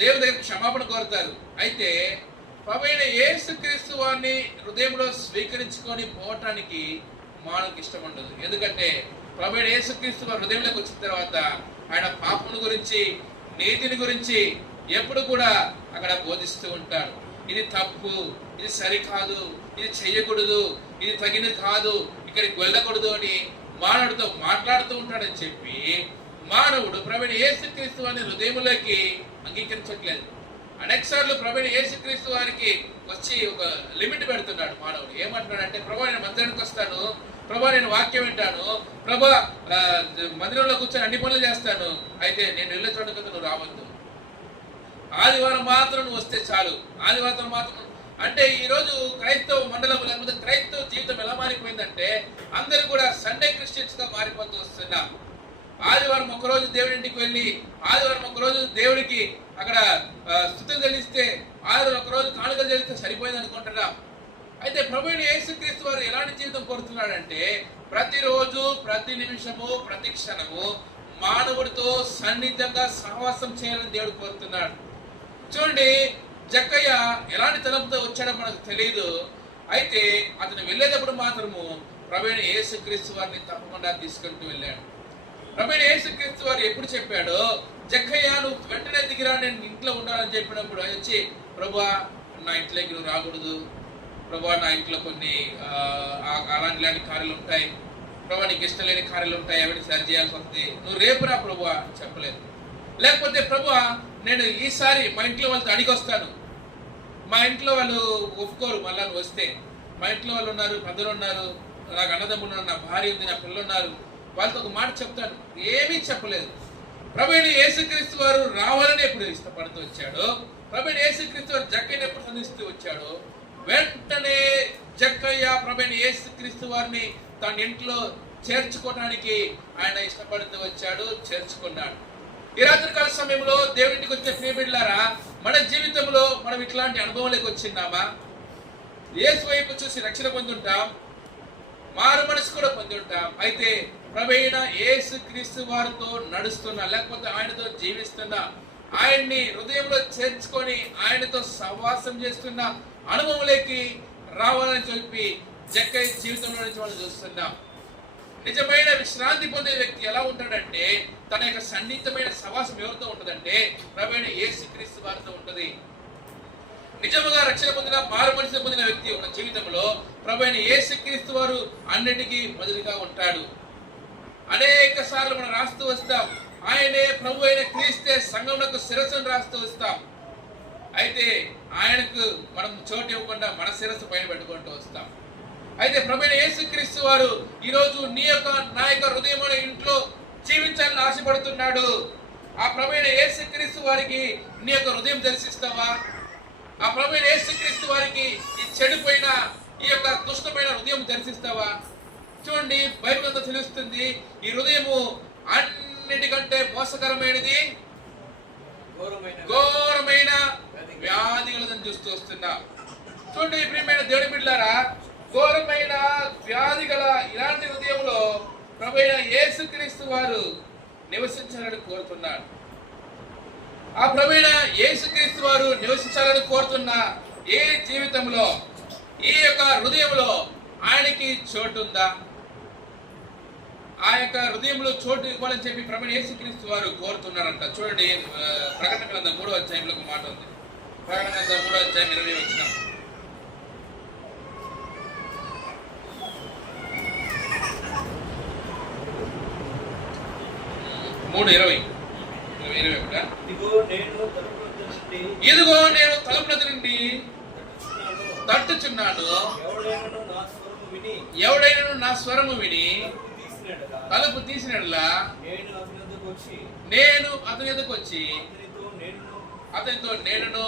దేవుని దగ్గర క్షమాపణ కోరుతారు. అయితే ప్రభువైన యేసుక్రీస్తు వారిని హృదయంలో స్వీకరించుకొని పోవటానికి మానవునికి ఇష్టం ఉండదు. ఎందుకంటే ప్రభువైన యేసుక్రీస్తు వారి హృదయంలోకి వచ్చిన తర్వాత ఆయన పాపమును గురించి, నీతిని గురించి ఎప్పుడు కూడా అక్కడ బోధిస్తూ ఉంటాడు. ఇది తప్పు, ఇది సరికాదు, ఇది చెయ్యకూడదు, ఇది తగినది కాదు, ఇక్కడికి వెళ్ళకూడదు అని మానవుడితో మాట్లాడుతూ ఉంటాడని చెప్పి మానవుడు ప్రభువైన యేసుక్రీస్తు వారిని హృదయంలోకి అంగీకరించట్లేదు. అనేకసార్లు ప్రభువైన యేసుక్రీస్తు వారికి వచ్చి ఒక లిమిట్ పెడుతున్నాడు మానవుడు. ఏమంటున్నాడంటే, ప్రభా నేను మందిరానికి వస్తాను, ప్రభా నేను వాక్యం వింటాను, ప్రభా మందిరంలో కూర్చొని అన్ని పనులు చేస్తాను, అయితే నేను ఇళ్ళ చూడడం కదా నువ్వు రావద్దు, ఆదివారం మాత్రం నువ్వు వస్తే చాలు, ఆదివారం మాత్రం. అంటే ఈరోజు క్రైస్తవ మండలం లేకపోతే క్రైస్తవ జీవితం ఎలా మారిపోయిందంటే అందరూ కూడా సండే క్రిస్టియన్స్ గా మారిపోతూ వస్తున్నాం. ఆదివారం ఒకరోజు దేవుడి ఇంటికి వెళ్ళి, ఆదివారం ఒకరోజు దేవుడికి అక్కడ స్తుతులు చెల్లిస్తే, ఆదివారం ఒకరోజు కానుకలు చెల్లిస్తే సరిపోయింది అనుకుంటున్నాం. అయితే ప్రభువైన యేసుక్రీస్తు వారు ఎలాంటి జీవితం కోరుతున్నాడంటే ప్రతిరోజు, ప్రతి నిమిషము, ప్రతి క్షణము మానవుడితో సన్నిహితంగా సహవాసం చేయాలని దేవుడు కోరుతున్నాడు. చూడండి, జక్కయ్య ఎలాంటి తలంపుతో వచ్చాడో మనకు తెలియదు. అయితే అతను వెళ్ళేటప్పుడు మాత్రము ప్రభువైన యేసుక్రీస్తు వారిని తప్పకుండా తీసుకుంటూ వెళ్ళాడు. ప్రభువైన యేసుక్రీస్తు వారు ఎప్పుడు చెప్పాడో, జక్కయ్య నువ్వు వెంటనే దిగిరా, నేను ఇంట్లో ఉండాలని చెప్పినప్పుడు ఆయన వచ్చి, ప్రభువా నా ఇంట్లోకి నువ్వు రాకూడదు, ప్రభువా నా ఇంట్లో కొన్ని అలాంటి కార్యాలు ఉంటాయి, ప్రభువా నీకు ఇష్టం లేని కార్యాలు ఉంటాయి, అవన్నీ సరి చేయాల్సి వస్తుంది, నువ్వు రేపు రా ప్రభువా చెప్పలేదు. లేకపోతే ప్రభువా నేను ఈసారి మా ఇంట్లో వాళ్ళతో అడిగి వస్తాను, మా ఇంట్లో వాళ్ళు ఒప్పుకోరు మళ్ళా నువ్వు వస్తే, మా ఇంట్లో వాళ్ళు ఉన్నారు, పెద్దలు ఉన్నారు, నాకు అన్నదమ్ములు ఉన్నారు, నా భార్య ఉంది, నా పిల్లలు ఉన్నారు, వాళ్ళతో ఒక మాట చెప్తాను. ఏమీ చెప్పలేదు. ప్రభువైన యేసుక్రీస్తు వారు రావాలని ఎప్పుడు ఇష్టపడుతూ వచ్చాడో, ప్రభువైన యేసుక్రీస్తు వారు జక్కయ్యని ఎప్పుడు సంధిస్తూ వచ్చాడో, వెంటనే జక్కయ్య ప్రభువైన యేసుక్రీస్తు వారిని తన ఇంట్లో చేర్చుకోవడానికి ఆయన ఇష్టపడుతూ వచ్చాడు, చేర్చుకున్నాడు. ఈ రాత్రికాల సమయంలో దేవుడింటికి వచ్చే ప్రియబిడ్డలారా, మన జీవితంలో మనం ఇట్లాంటి అనుభవంలోకి వచ్చిన్నామా? యేసు వైపు చూసి రక్షణ పొందుంటాం, మారు మనసు కూడా పొందుంటాం. అయితే ప్రభువైన యేసుక్రీస్తు వారితో నడుస్తున్నా, లేకపోతే ఆయనతో జీవిస్తున్నా, ఆయన్ని హృదయంలో చేర్చుకొని ఆయనతో సహవాసం చేస్తున్న అనుభవంలోకి రావాలని చెప్పి జక్కయ్య జీవితంలో నుంచి మనం చూస్తున్నాం. నిజమైన విశ్రాంతి పొందే వ్యక్తి ఎలా ఉంటాడంటే, తన యొక్క సన్నిహితమైన సహవాసం ఎవరితో ఉంటుందంటే ప్రభువైన యేసుక్రీస్తు వారితో ఉంటుంది. నిజముగా రక్షణ పొందిన, మారు మనసు పొందిన వ్యక్తి ఒక జీవితంలో ప్రభువైన యేసుక్రీస్తు వారు అన్నిటికీ మొదటిగా ఉంటాడు. అనేక సార్లు మనం రాస్తూ వస్తాం, ఆయనే ప్రభు అయిన క్రీస్తే సంఘమునకు శిరస్సును రాస్తూ వస్తాం. అయితే ఆయనకు మనం చోటు ఇవ్వకుండా మన శిరస్సు పైన పెట్టుకుంటూ వస్తాం. అయితే ప్రభువైన యేసుక్రీస్తు వారు ఈరోజు నీ యొక్క, నా యొక్క హృదయమైన ఇంట్లో జీవించాలని ఆశపడుతున్నాడు. ఆ ప్రభువైన యేసుక్రీస్తు వారికి నీ యొక్క హృదయం దర్శిస్తావా? ఆ ప్రభువైన యేసుక్రీస్తు వారికి ఈ చెడిపోయిన, ఈ యొక్క దుష్టమైన హృదయం దర్శిస్తావా? చూడండి, బైబిల్ అంతా తెలుస్తుంది, ఈ హృదయము అన్నిటికంటే మోసకరమైనది, ఘోరమైన వ్యాధిಗಳನ್ನು చూస్తూ వస్తున్నా. చూడండి ప్రియమైన దేవుని బిడ్డలారా, ఘోరమైన వ్యాధి గల ఇలాంటి హృదయంలో ప్రభువైన యేసుక్రీస్తు వారు నివసించాలని కోరుతున్నాడు. ఆ ప్రభువైన యేసుక్రీస్తు వారు నివసించాలని కోరుతున్న ఏ జీవితంలో, ఈ యొక్క హృదయంలో ఆయనకి చోటు ఉందా? ఆ యొక్క హృదయంలో చోటు ఇవ్వాలని చెప్పి ప్రభువైన యేసుక్రీస్తు వారు కోరుతున్నారంట. చూడండి, ప్రకటన గ్రంథం 3వ అధ్యాయంలో ఒక మాట ఉంది. ప్రకటన గ్రంథం 3వ అధ్యాయం 20 వచనం. 3:20. ఇదిగో నేను తలుపుల నుండి తట్టుచున్నాను, ఎవడైనా నా స్వరము విని తలుపు తీసినట్లా నేను అతని ఎదుకు వచ్చి అతనితో నేనును,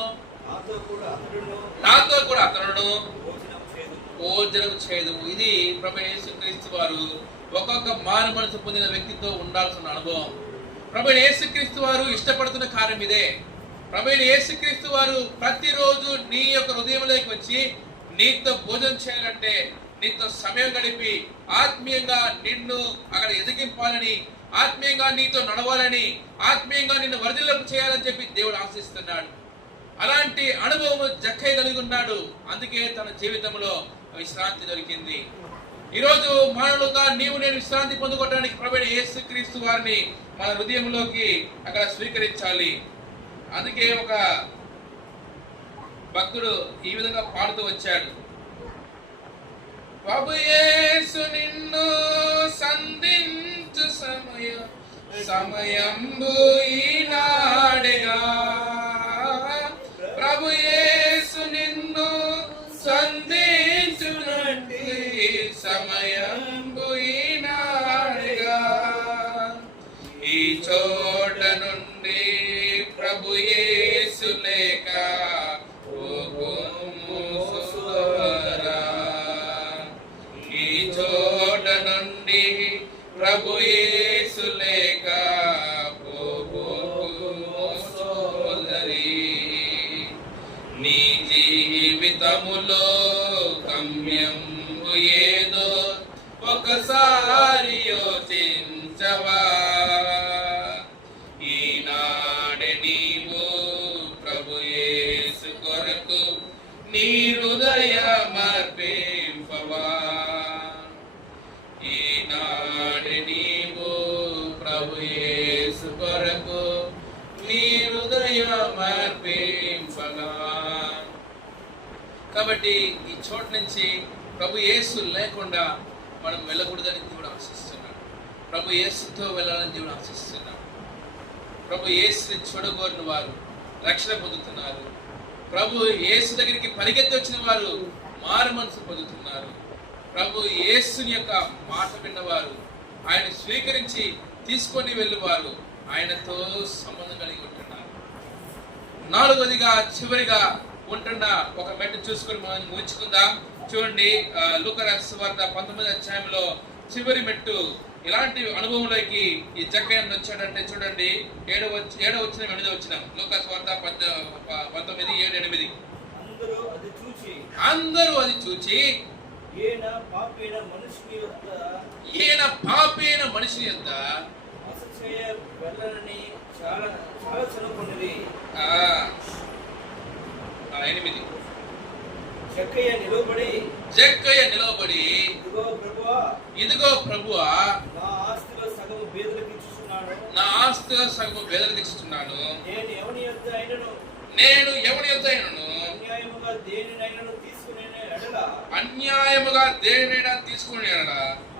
నాతో కూడా అతను భోజనం చేయదు. ఇది ప్రభువైన యేసుక్రీస్తు వారు ఒక్కొక్క మారు మనసు పొందిన వ్యక్తితో ఉండాల్సిన అనుభవం. ప్రభువైన యేసుక్రీస్తు వారు ఇష్టపడుతున్న కార్యం ఇదే. ప్రభువైన యేసుక్రీస్తు వారు ప్రతిరోజు నీ యొక్క హృదయంలోకి వచ్చి నీతో భోజనం చేయాలంటే, నీతో సమయం గడిపి ఆత్మీయంగా నిన్ను అక్కడ ఎదిగింపాలని, ఆత్మీయంగా నీతో నడవాలని, ఆత్మీయంగా నిన్ను వర్ధిల్లింప చేయాలని చెప్పి దేవుడు ఆశిస్తున్నాడు. అలాంటి అనుభవం జక్కయ్య కలిగి ఉన్నాడు. అందుకే తన జీవితంలో విశ్రాంతి దొరికింది. ఈరోజు మానవులుగా నీవు నేను విశ్రాంతి పొందుకోవడానికి ప్రభువైన యేసుక్రీస్తు వారిని మన హృదయంలోకి అక్కడ స్వీకరించాలి. అందుకే ఒక భక్తుడు ఈ విధంగా పాడుతూ వచ్చాడు. ప్రభు యేసు నిన్ను సంధించు సమయంబు ఈనాడేగా, ప్రభు యేసు నిన్ను సంధించునంటి సమయంబు ఈనాడేగా. ఈ చోట నుండి ప్రభు యేసు లేక ఈ చోట నుండి ప్రభు యేసు లేక సోదరి, నీ జీవితములో గమ్యం ఏదో ఒకసారి యోచించవా. ఈనాడే నీవు ప్రభు యేసు కొరకు నీ హృదయమర్పింపవా. ఈనాడే నీవు ప్రభు యేసు కొరకు నీ హృదయమర్పింపగా. కాబట్టి ఈ చోటు నుంచి ప్రభు యేసు లేకుండా మనం వెళ్ళకూడదని దేవుడు ఆశిస్తున్నాడు. ప్రభు యేసుతో వెళ్ళాలని దేవుడు ఆశిస్తున్నాడు. ప్రభు యేసుని చూడగోరిన వారు రక్షణ పొందుతున్నారు. ప్రభు యేసు దగ్గరికి పరిగెత్తి వచ్చిన వారు మారు మనసు పొందుతున్నారు. ప్రభు యేసుని యొక్క మాట విన్నవారు, ఆయన స్వీకరించి తీసుకొని వెళ్ళేవారు ఆయనతో సంబంధం కలిగి ఉంటున్నారు. నాలుగోదిగా చివరిగా ఉంటున్న ఒక మెట్టు చూసుకొని మనం ముగించుకుందాం. చూడండి, లూకా రాసిన వార్త 19వ అధ్యాయంలో చివరి మెట్టు. ఇలాంటి అనుభవంలోకి ఈ జక్కయ్య వచ్చాడంటే చూడండి, 7వ వచనం 8వ వచనం. లూకా వార్త 19:7-8. అందరూ అది చూచి ఈయన పాపైన మనుషుని యొద్ద బస చేయ వెళ్ళనని చాలా చనుకొన్నది. 8. జక్కయ్య నిలబడి ఇదిగో ప్రభువా, నా ఆస్తిలో సగము బేదలకు ఇస్తున్నాను. నేను ఎవని యొద్ద అయినను అన్యాయముగా దేనినైనా తీసుకుని ఎడల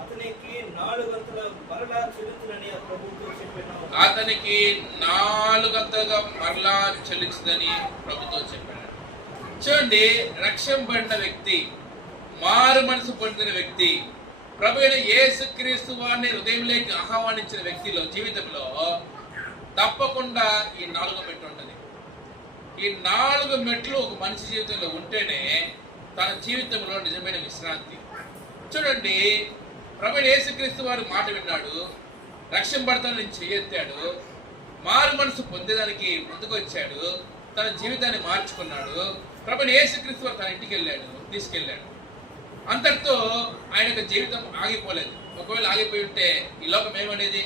అతనికి 4 గంటల మరలా చెల్లించునని ప్రభువుతో చెప్పాను. అతనికి 4 గంటలుగా మరలా చెల్లించదని ప్రభుతో చెప్పాడు. చూడండి, రక్షింపబడిన వ్యక్తి, మారు మనసు పొందిన వ్యక్తి, ప్రభు అయిన యేసుక్రీస్తు వారిని హృదయంలోకి ఆహ్వానించిన వ్యక్తిలో జీవితంలో తప్పకుండా ఈ 4 మెట్లు ఉంటుంది. ఈ 4 మెట్లు ఒక మనిషి జీవితంలో ఉంటేనే తన జీవితంలో నిజమైన విశ్రాంతి. చూడండి, ప్రభు అయిన యేసుక్రీస్తు వారు మాట విన్నాడు, రక్షింపబడతానని చేయెత్తాడు, మారు మనసు పొందేదానికి ముందుకు వచ్చాడు, తన జీవితాన్ని మార్చుకున్నాడు. ప్రభు అయిన యేసుక్రీస్తు వారు తన ఇంటికి తీసుకెళ్ళాడు. అంతటితో ఆయన యొక్క జీవితం ఆగిపోలేదు. ఒకవేళ ఆగిపోయి ఉంటే ఈ లోకం ఏమనేది?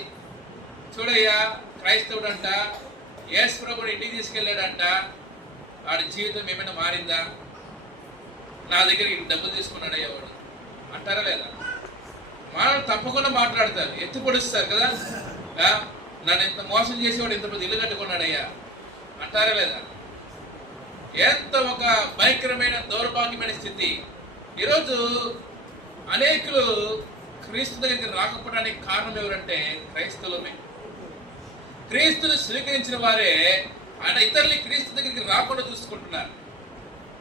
చూడయ్యా, క్రైస్తవుడు అంట, యేసు ప్రభుని ఇంటికి తీసుకెళ్ళాడంట, వాడి జీవితం ఏమైనా మారిందా? నా దగ్గర డబ్బులు తీసుకున్నాడయ్యా వాడు అంటారా లేదా? మనం తప్పకుండా మాట్లాడతారు, ఎత్తి పొడుస్తారు కదా. నన్ను ఇంత మోసం చేసేవాడు ఇంతమంది ఇల్లు కట్టుకున్నాడయ్యా అంటారా లేదా? ఎంత ఒక భయంకరమైన దౌర్భాగ్యమైన స్థితి. ఈరోజు అనేకులు క్రీస్తు దగ్గరికి రాకపోవడానికి కారణం ఎవరంటే క్రైస్తవులమే. క్రీస్తును స్వీకరించిన వారే ఆయన ఇతరులు క్రీస్తు దగ్గరికి రాకుండా చూసుకుంటున్నారు.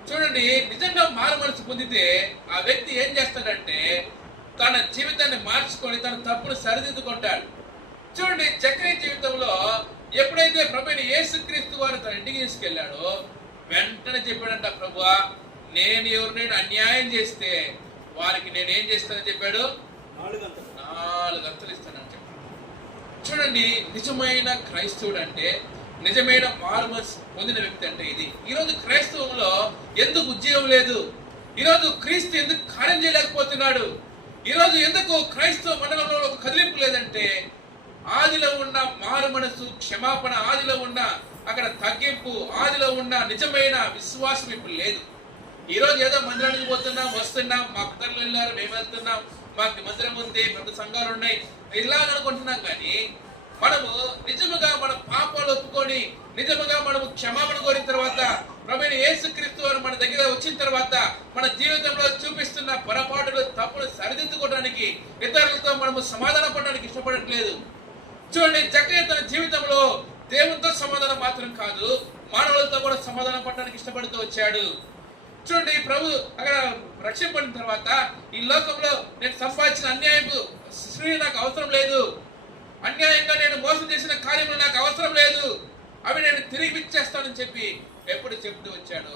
చూడండి, నిజంగా మారు మనసు పొందితే ఆ వ్యక్తి ఏం చేస్తాడంటే తన జీవితాన్ని మార్చుకొని తన తప్పును సరిదిద్దుకుంటాడు. చూడండి, జక్కయ్య జీవితంలో ఎప్పుడైతే ప్రభువైన యేసుక్రీస్తు వారు తన ఇంటికి తీసుకెళ్ళాడో వెంటనే చెప్పాడంట, ప్రభువా, నేను ఎవరినైనా అన్యాయం చేస్తే వారికి నేనేం చేస్తానని చెప్పాడు? 4 గంటలు ఇస్తానని చెప్పాడు. చూడండి, నిజమైన క్రైస్తవుడు అంటే, నిజమైన మారు మనసు పొందిన వ్యక్తి అంటే ఇది. ఈరోజు క్రైస్తవంలో ఎందుకు ఉద్యోగం లేదు? ఈరోజు క్రీస్తు ఎందుకు కార్యం చేయలేకపోతున్నాడు? ఈరోజు ఎందుకు క్రైస్తవ మండలంలో ఒక కదిలింపు లేదంటే ఆదిలో ఉన్న మారు మనసు, క్షమాపణ, ఆదిలో ఉన్న అక్కడ తగ్గింపు, ఆదిలో ఉన్న నిజమైన విశ్వాసం ఇప్పుడు లేదు. ఈరోజు ఏదో మందిరానికి పోతున్నాం, వస్తున్నాం, మా పితరులు వెళ్ళారు, మేము వెళ్తున్నాం, మాకు మందిరం ఉంది, పెద్ద సంఘాలు ఉన్నాయి, ఇలా అనుకుంటున్నాం. కానీ మనము నిజముగా మన పాపాలు ఒప్పుకొని నిజముగా మనము క్షమాపణ కోరిన తర్వాత ప్రభువైన యేసుక్రీస్తు వారు మన దగ్గర వచ్చిన తర్వాత మన జీవితంలో చూపిస్తున్న పొరపాటులు, తప్పులు సరిదిద్దుకోవడానికి, ఇతరులతో మనము సమాధాన పడడానికి ఇష్టపడట్లేదు. చూడండి, జక్కయ్య తన జీవితంలో దేవునితో సమాధానం మాత్రం కాదు, మానవులతో కూడా సమాధానం పడడానికి ఇష్టపడుతూ వచ్చాడు. చూడండి, ప్రభు అక్కడ రక్షింపడిన తర్వాత ఈ లోకంలో నేను సంపాదించిన అన్యాయపు స్త్రీ నాకు అవసరం లేదు, అన్యాయంగా నేను మోసం చేసిన కార్యములు నాకు అవసరం లేదు, అవి నేను తిరిగి ఇచ్చేస్తానని చెప్పి ఎప్పుడు చెప్తూ వచ్చాడు.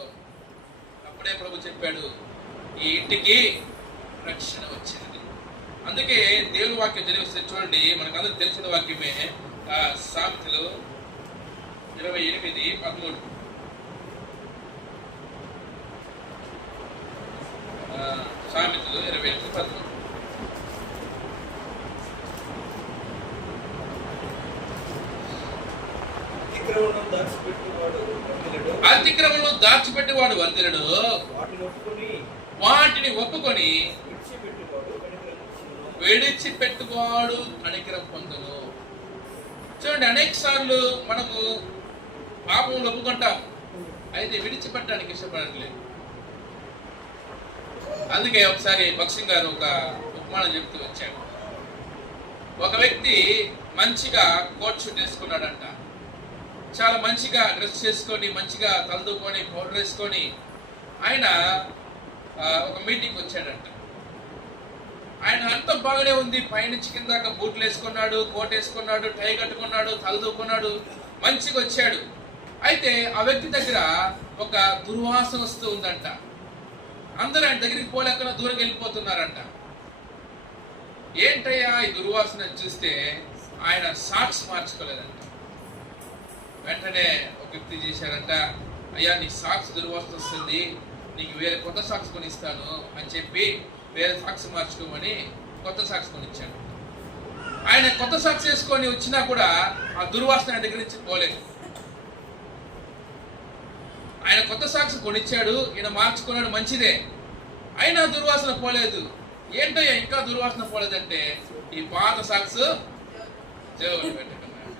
అప్పుడే ప్రభు చెప్పాడు, ఈ ఇంటికి రక్షణ వచ్చింది. అందుకే దేవుని వాక్యం తెలియస్తే చూడండి, మనకందరికి తెలిసిన వాక్యమే సామెతలు 28:13. సామెతలు 28:13. అతిక్రమణం దాచిపెట్టేవాడు వంతులుడు, వాటిని ఒప్పుకొని విడిచిపెట్టువాడు కనికరం పొందును. చూడండి, అనేక సార్లు మనము పాపం ఒప్పుకుంటాం, అయితే విడిచిపెట్టడానికి ఇష్టపడట్లేదు. అందుకే ఒకసారి భక్సింగ్ గారు ఒక ఉపమానం చెప్తూ వచ్చాడు. ఒక వ్యక్తి మంచిగా కోట్ షూట్ వేసుకున్నాడంట, చాలా మంచిగా డ్రెస్ చేసుకొని, మంచిగా తలదూకొని, పౌడర్ వేసుకొని ఆయన ఒక మీటింగ్ వచ్చాడంట. ఆయన అంతా బాగానే ఉంది, పైనుంచి కింద దాకా బూట్లు వేసుకున్నాడు, కోట్ వేసుకున్నాడు, టై కట్టుకున్నాడు, తలదూకున్నాడు, మంచిగా వచ్చాడు. అయితే ఆ వ్యక్తి దగ్గర ఒక దుర్వాసన వస్తూ ఉందంట. అందరూ ఆయన దగ్గరికి పోలేక దూరం వెళ్ళిపోతున్నారంట. ఏంటయ్యా ఈ దుర్వాసన చూస్తే ఆయన సాక్స్ మార్చుకోలేదంట. వెంటనే ఒక వ్యక్తి చేశారంట, అయ్యా నీ సాక్స్ దుర్వాసన వస్తుంది, నీకు వేరే కొత్త సాక్స్ కొనిస్తాను అని చెప్పి వేరే సాక్స్ మార్చుకోమని కొత్త సాక్స్ కొనిచ్చాడు. ఆయన కొత్త సాక్స్ వేసుకొని వచ్చినా కూడా ఆ దుర్వాసన ఆయన దగ్గర నుంచి పోలేదు. ఆయన కొత్త సాక్స్ కొనిచ్చాడు, ఈయన మార్చుకున్నాడు, మంచిదే, అయినా దుర్వాసన పోలేదు. ఏంటయ్యా ఇంకా దుర్వాసన పోలేదంటే ఈ పాత సాక్స్ జోబులు పెట్టుకున్నాడు.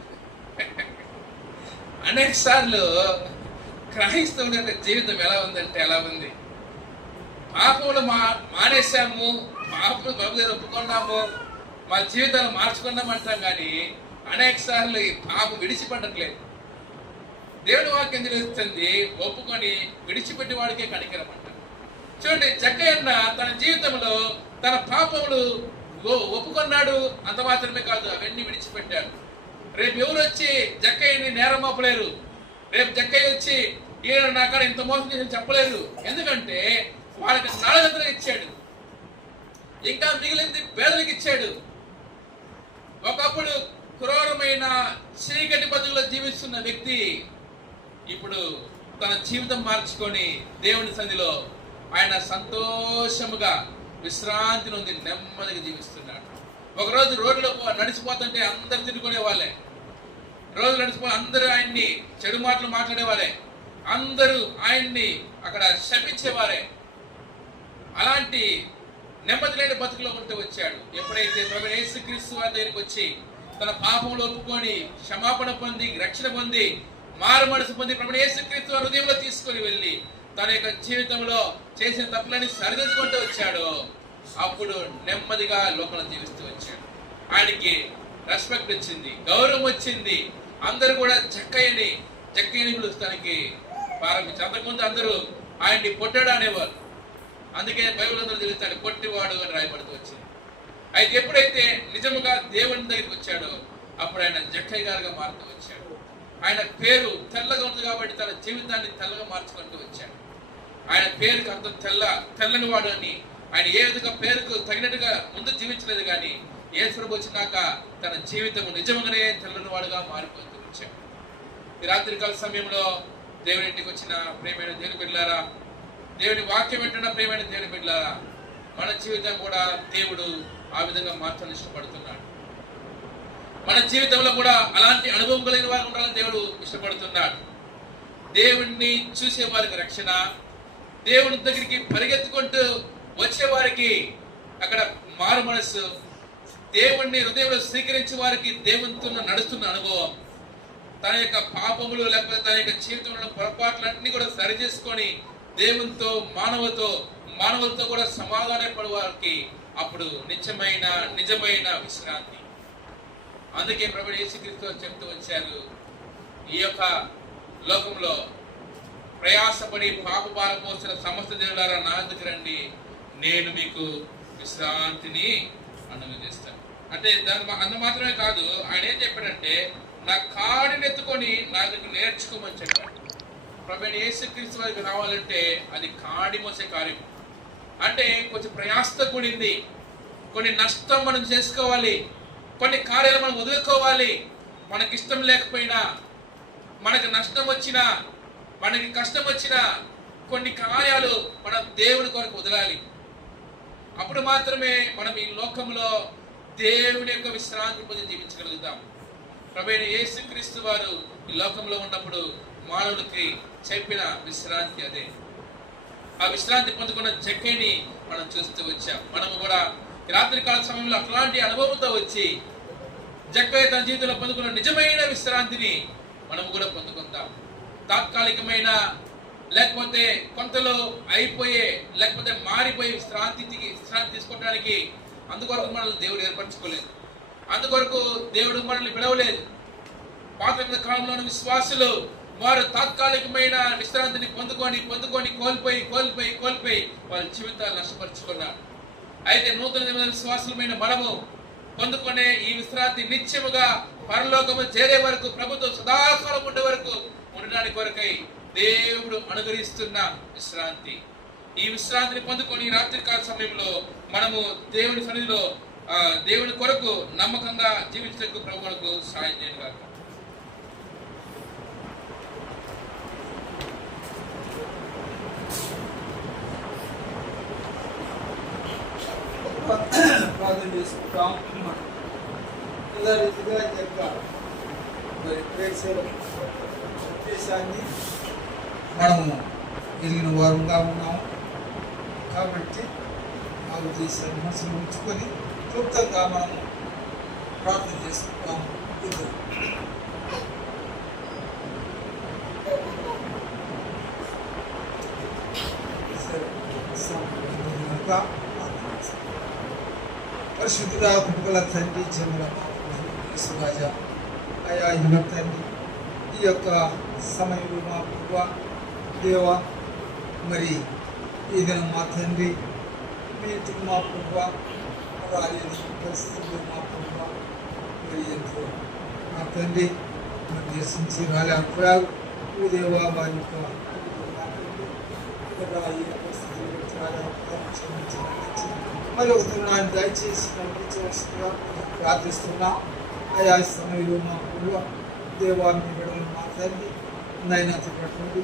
అనేక సార్లు క్రైస్తవుల జీవితం ఎలా ఉందంటే ఎలా ఉంది. పాపములు మానేశాము, పాపములు ప్రభు దగ్గర ఒప్పుకున్నాము, మా జీవితాలు మార్చుకున్నామంటాం, కానీ అనేక సార్లు ఈ పాపం విడిచిపడట్లేదు. దేవుని వాక్యం తెలుస్తుంది, ఒప్పుకొని విడిచిపెట్టి వాడికే కనికరం అంట. చూడండి, జక్కయ్య తన జీవితంలో తన పాపములు ఒప్పుకున్నాడు, అంత మాత్రమే కాదు అవన్నీ విడిచిపెట్టాడు. రేపు ఎవరు వచ్చి జక్కయ్యని నేరం మోపలేరు. రేపు జక్కయ్య వచ్చి ఈయన నాకాడ ఇంత మోసం చేసి చెప్పలేరు. ఎందుకంటే వాళ్ళకి నాలుగంతలు ఇచ్చాడు, ఇంకా మిగిలింది పేదలకు ఇచ్చాడు. ఒకప్పుడు క్రూరమైన చీకటి బతుకులో జీవిస్తున్న వ్యక్తి ఇప్పుడు తన జీవితం మార్చుకొని దేవుని సన్నిధిలో ఆయన సంతోషముగా విశ్రాంతి నుండి నెమ్మదిగా జీవిస్తున్నాడు. ఒకరోజు రోడ్లో నడిచిపోతుంటే అందరు తిరుగుకునే వాళ్ళే, రోజు నడిచిపో అందరూ ఆయన్ని చెడు మాటలు మాట్లాడేవారే, అందరూ ఆయన్ని అక్కడ శపించేవారే. అలాంటి నెమ్మది లేని బతుకులో ఉంటూ వచ్చాడు. ఎప్పుడైతే ప్రభువైన యేసుక్రీస్తు వారి దగ్గరికి వచ్చి తన పాపంలో ఒప్పుకొని క్షమాపణ పొంది రక్షణ పొంది మారు మనసు పొంది ప్రభువైన యేసుక్రీస్తు వారి హృదయంలో తీసుకొని వెళ్ళి తన యొక్క జీవితంలో చేసిన తప్పులని సరిదిద్దుకుంటూ వచ్చాడు. అప్పుడు నెమ్మదిగా లోకంలో జీవిస్తూ వచ్చాడు. ఆయనకి రెస్పెక్ట్ వచ్చింది, గౌరవం వచ్చింది. అందరూ కూడా జక్కయ్యని పిలుస్తానికి ప్రారంభించారు. అంతకుముందు అందరూ ఆయన్ని పొట్టాడు అనేవారు. అందుకే బైబిల్ అందరూ తెలుస్తాడు పొట్టివాడు అని రాయబడుతూ వచ్చింది. అయితే ఎప్పుడైతే నిజముగా దేవుని దగ్గరికి వచ్చాడో అప్పుడు ఆయన జక్కయ్య గారుగా మారుతూ వచ్చాడు. ఆయన పేరు తెల్లగా ఉంది కాబట్టి తన జీవితాన్ని తెల్లగా మార్చుకుంటూ వచ్చాడు. ఆయన పేరుకి అర్థం తెల్లని వాడు అని. ఆయన ఏ విధంగా పేరుకు తగినట్టుగా ముందు జీవించలేదు, కానీ యేసు ప్రభు వచ్చినాక తన జీవితం నిజంగానే తెల్లని వాడుగా మారిపోతూ వచ్చాడు. ఈ రాత్రికాల సమయంలో దేవుని ఇంటికి వచ్చిన ప్రియమైన దేవుని బిడ్డలారా, దేవుని వాక్యం వింటున్న ప్రియమైన దేవుని బిడ్డలారా, మన జీవితం కూడా దేవుడు ఆ విధంగా మార్చాలని ఇష్టపడుతున్నాడు. మన జీవితంలో కూడా అలాంటి అనుభవం కలిగిన వారు ఉండాలని దేవుడు ఇష్టపడుతున్నాడు. దేవుణ్ణి చూసే వారికి రక్షణ, దేవుని దగ్గరికి పరిగెత్తుకుంటూ వచ్చే వారికి అక్కడ మారు మనస్సు, దేవుణ్ణి హృదయంలో స్వీకరించే వారికి దేవునితో నడుస్తున్న అనుభవం, తన యొక్క పాపములు లేకపోతే తన యొక్క జీవితంలో పొరపాట్లన్నీ కూడా సరి చేసుకొని దేవునితో మానవులతో కూడా సమాధానపడే వారికి అప్పుడు నిజమైన విశ్రాంతి. అందుకే ప్రభువు యేసుక్రీస్తు చెప్తూ వచ్చారు, ఈ యొక్క లోకంలో ప్రయాసపడి పాపభారం మోసిన సమస్త జనులారా నా దగ్గరికి రండి, నేను మీకు విశ్రాంతిని అనుమతిస్తాను. అంటే దాని మాత్రమే కాదు, ఆయన ఏం చెప్పాడంటే నా కాడిని ఎత్తుకొని నా దగ్గర నేర్చుకోమని చెప్పాడు. ప్రభువైన యేసుక్రీస్తు వారికి రావాలంటే అది కాడి మోసే కార్యం. అంటే కొంచెం ప్రయాసతో కూడింది, కొన్ని నష్టం మనం చేసుకోవాలి, కొన్ని కార్యాలు మనం వదులుకోవాలి. మనకి ఇష్టం లేకపోయినా, మనకి నష్టం వచ్చినా, మనకి కష్టం వచ్చినా కొన్ని కార్యాలు మనం దేవుని కొరకు వదలాలి. అప్పుడు మాత్రమే మనం ఈ లోకంలో దేవుని యొక్క విశ్రాంతి పొంది జీవించగలుగుతాం. ప్రభువైన యేసుక్రీస్తు వారు ఈ లోకంలో ఉన్నప్పుడు మానవుడికి చెప్పిన విశ్రాంతి అదే. ఆ విశ్రాంతి పొందుకున్న జక్కయ్యని మనం చూస్తూ వచ్చాం. మనము కూడా రాత్రికాల సమయంలో అట్లాంటి అనుభవంతో వచ్చి జక్కయ్య తన జీవితంలో పొందుకున్న నిజమైన విశ్రాంతిని మనము కూడా పొందుకుంటాం. తాత్కాలికమైన లేకపోతే కొంతలో అయిపోయే లేకపోతే మారిపోయే విశ్రాంతి తీసుకోవడానికి అందుకొరకు మనల్ని దేవుడు ఏర్పరచుకోలేదు, అందుకొరకు దేవుడు మనల్ని పిలవలేదు. పాత కాలంలోని విశ్వాసులు వారు తాత్కాలికమైన విశ్రాంతిని పొందుకొని కోల్పోయి వాళ్ళ జీవితాలు నష్టపరుచుకున్నారు. అయితే నూతన విశ్వాసులమైన మనము పొందుకునే ఈ విశ్రాంతి నిత్యముగా పరలోకము చేరే వరకు, ప్రభుత్వం సదాకాలం ఉండే వరకు ఉండడానికి కొరకై దేవుడు అనుగ్రహిస్తున్న విశ్రాంతి. ఈ విశ్రాంతిని పొందుకొని రాత్రికాల సమయంలో మనము దేవుని సన్నిధిలో దేవుని కొరకు నమ్మకంగా జీవించడానికి ప్రభువుకు సహాయం చేయను గాక. ప్రార్థన చేసుకుంటాం. ఇలా రీతిగా యొక్క మరి ప్రేక్షకుల ఉద్దేశాన్ని మనము ఎదిగిన వారుగా ఉన్నాము కాబట్టి ఆ ఉద్దేశాన్ని మనసులో ఉంచుకొని క్లుప్తంగా మనము ప్రార్థన చేసుకుంటాం. పరిశుద్ధుడా కృపగల తండ్రి, జన్మల యేసురాజా, అయా యువ తండ్రి, ఈ యొక్క సమయంలో మా ప్రభువా దేవా, మరి ఈ దినం మా తండ్రి మీ ఇంటికి మా ప్రభువా రాలేని పరిస్థితుల్లో మా ప్రభువా మరి ఎంతో మా తండ్రి మరి దర్శించి రాలేకపోయారు. ఓ దేవా, వారి యొక్క మరి ఒక తరుణాన్ని దయచేసి నడిపించవలసిందిగా ప్రార్థిస్తున్నా. ఆయా సమయంలో మా ప్రభువా దేవా, మీ బిడ్డలు మా తండ్రి నైనా పట్టండి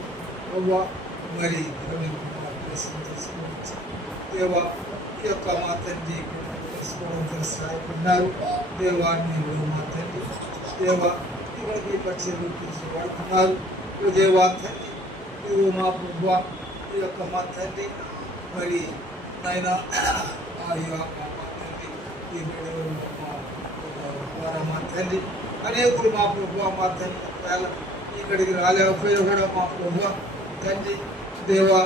ప్రభువా, మరి తీసుకుని దేవా ఈ యొక్క మా తండ్రి తెలుసుకోవడం సహాయపడినారు. దేవా మీరు మా తండ్రి దేవా ఇక్కడికి పరిచయం వాడుతున్నారు. ఓ దేవా తండ్రి, మీరు మా ప్రభువా ఈ యొక్క మా తండ్రి మరి నాయన ఆ యొక్క మా తండ్రి ఈ ద్వారా మా తండ్రి అనేకులు మా ప్రభువా మా తండ్రి ఇక్కడికి రాలేకపోయా కూడా మా ప్రభువా తండ్రి దేవా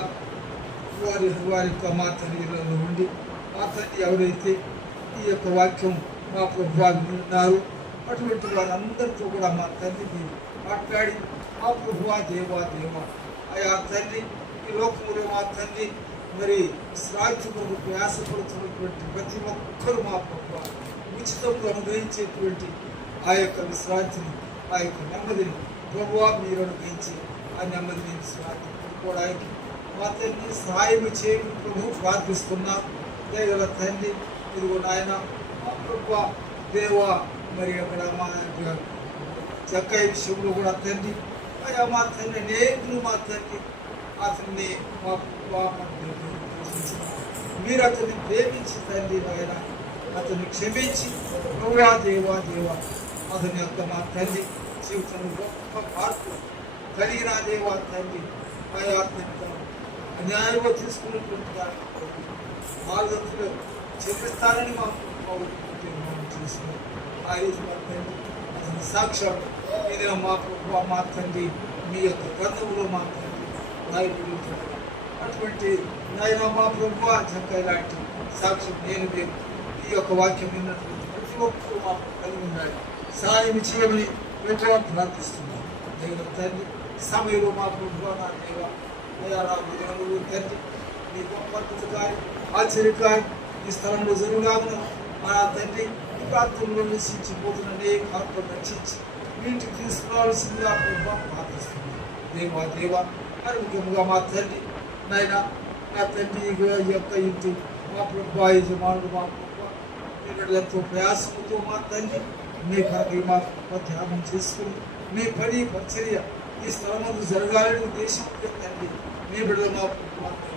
వారి యొక్క మా తండ్రిలో ఉండి మా తండ్రి ఎవరైతే ఈ యొక్క వాక్యం మా ప్రభువా విన్నారు అటువంటి వారందరితో కూడా మా తండ్రి మీరు మాట్లాడి మా ప్రభువా దేవా అయా తండ్రి ఈ లోకంలో మా తండ్రి మరి శ్రాంతి కొరకు ప్రయాసపడుతున్నటువంటి ప్రతి ఒక్కరు మా ప్రభువా ఉచితంగా అనుగ్రహించేటువంటి ఆ యొక్క విశ్రాంతిని, ఆ యొక్క నెమ్మదిని ప్రభువా మీరు అనుగ్రహించి ఆ నెమ్మదిని విశ్రాంతి పడుకోవడానికి మా తండ్రి సహాయం చేయని ప్రభు ప్రార్థిస్తున్నా. దయగల తండ్రి ఇదిగో నాయన మా ప్రభువా దేవా, మరి అక్కడ మా జక్కయ్య విషయంలో కూడా తండ్రి అయ్యా మా తండ్రి అనేకులు మా తండ్రి అతన్ని మీరు అతన్ని ప్రేమించి తండ్రి ఆయన అతన్ని క్షమించి ప్రభువా దేవా అతని యొక్క మా తండ్రి జీవితంలో గొప్ప మార్పు కలిగిన దేవా తండ్రి ఆయా అతనితో అన్యాయంగా తీసుకున్నటువంటి మార్గంలో చెల్లిస్తానని మాకు చూస్తున్నారు. ఆ రోజు మా తండ్రి అతని సాక్ష్యం ఇది మా తండ్రి మీ యొక్క గ్రంథంలో మా తండ్రి రాయబడి అటువంటి నాయన మా ప్రభు చక్కగా లాంటి సాక్ష్యం నేను ఈ యొక్క వాక్యం విన్నటువంటి ప్రతి ఒక్కరూ మాకు కలిగి ఉన్నాడు. సహాయం చేయమని ప్రభుత్వం ప్రార్థిస్తున్నాను. దేవుడు తండ్రి సమయంలో మా ప్రభుత్వ నా దేవ దయారాములు తండ్రి మీ గొప్ప అద్భుతకారి ఆశ్చర్యకారి ఈ స్థలంలో జరుగులాగున ఆ తండ్రి ఈ ప్రాంతంలో నివసించిపోతున్న అనేక ఆత్మను రక్షించి వీటికి తీసుకురావాల్సిందిగా ప్రభుత్వం ప్రార్థిస్తున్నాను. దేవా మరి ముఖ్యంగా మా తండ్రి నాయన నా తండ్రి ఈ యొక్క ఇంటి మా ప్రభు యజమానుడు మా ప్రభు ఎంతో ప్రయాసంతో మా తండ్రి మీ కొరకు మా త్యాగం చేసుకుని మీ పని పరిచర్య ఈ స్థలమందు జరగాలని ఉద్దేశంతో తండ్రి మీ బిడ్డలు మా తండ్రి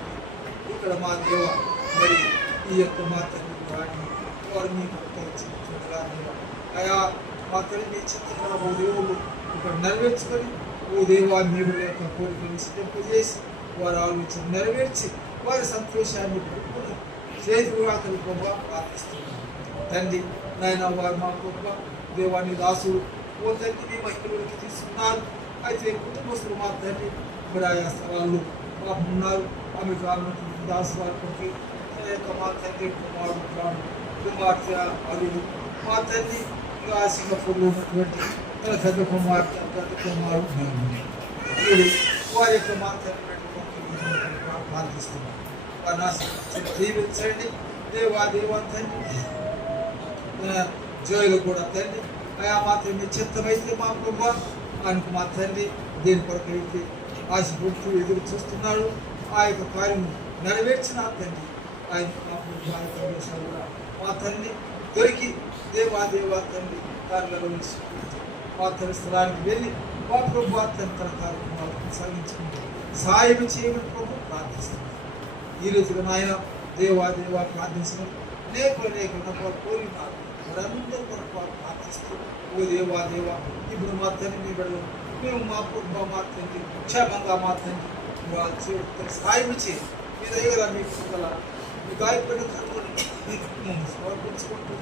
ఇక్కడ మా దేవ మరి ఈ యొక్క మా తండ్రి వారు మీ అయా మా తల్లి మీ చిత్రంగా ఓ దేవుడు ఇక్కడ నెరవేర్చుకొని ఓ దేవా మీ బిడ్డల యొక్క కోరికలను సిద్ధింపజేసి వారి ఆలోచన నెరవేర్చి వారి సంతోషాన్ని పెట్టుకుని చేతులుగా తెలుపుగా ప్రార్థిస్తున్నాను తండ్రి. నాయన వారు మా గొప్ప దేవాన్ని దాసుడు ఓ తండ్రి మీ మహిళలోకి తీసుకున్నారు. అయితే కుటుంబస్తులు మా తండ్రి మరి ఆయా స్థలాల్లో పాపం ఉన్నారు. ఆమె కారణటువంటి దాసు వారికి మా తండ్రి కుమార్తె అల్లుడు మా తండ్రి ఇంకా సింగపూర్లో ఉన్నటువంటి తన పెద్ద కుమారుడు వారి యొక్క మా తండ్రి ప్రార్థిస్తున్నాను. వారిని దీవించండి దేవా తండ్రి. జోయిలు కూడా తండ్రి ఆయా మాత్రం మీ చిత్తమైతే మా ప్రభు ఆయనకు మా తండ్రి దేని కొరకు అయితే ఆశపడుతూ ఎదురు చూస్తున్నాడు ఆ యొక్క కార్యం నెరవేర్చిన తండ్రి ఆయన మా ప్రభు కూడా మా తండ్రి దొరికి దేవా తండ్రి కార్యాలలో మా తండ్రి స్థలానికి వెళ్ళి మా ప్రభు తన కార్యక్రమాలు కొనసాగించుకుంటూ సాయం చేయమని ప్రభు ప్రార్థిస్తున్నాను. ఈ రోజున నాయన దేవా ప్రార్థించిన అనేక కోరినారు వారందరూ కొరకు ప్రార్థిస్తూ ఓ దేవా ఇప్పుడు మా తండ్రి మీ బిడ్డలు మేము మా ప్రభు మా తండ్రి క్షేమంగా మా తండ్రి సాయం చేయి మీ దగ్గర మీకు గల మీ గాయపడిన కనుగొని మీకు సమర్పించుకుంటూ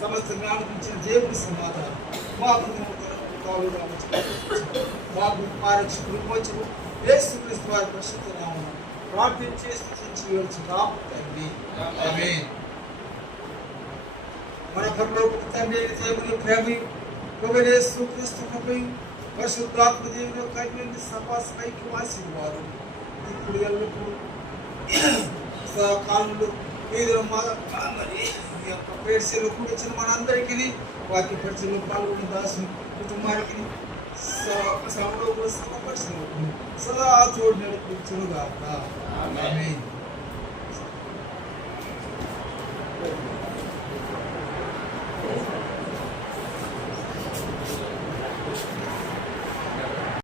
సమస్త జ్ఞానించిన దేవుని సమాధానం మాకు మాకు ఆరక్షకులు వచ్చి యేసుక్రీస్తు వారి పరిశుద్ధ నామమున ప్రార్థించి స్తుతించి వేడుచున్నాము తండ్రి. ఆమేన్. మన పరలోకపు తండ్రి అయిన దేవుని ప్రేమయు ప్రభువైన యేసుక్రీస్తు కృపయు పరిశుద్ధాత్మ దేవుని యొక్క అన్యోన్య సహవాసమైక్య ఆశీర్వాదం ఇప్పుడు ఎల్లప్పుడూ కాలంలో వీధిలో మరి ఈ యొక్క పేర్చలు కూర్చిన మనందరికీ వాక్య పరిచయలో పాల్గొన్న దాసుని కుటుంబానికి సమపరిచిన సదా తోడు నడిపించునుగాక. ఆమేన్.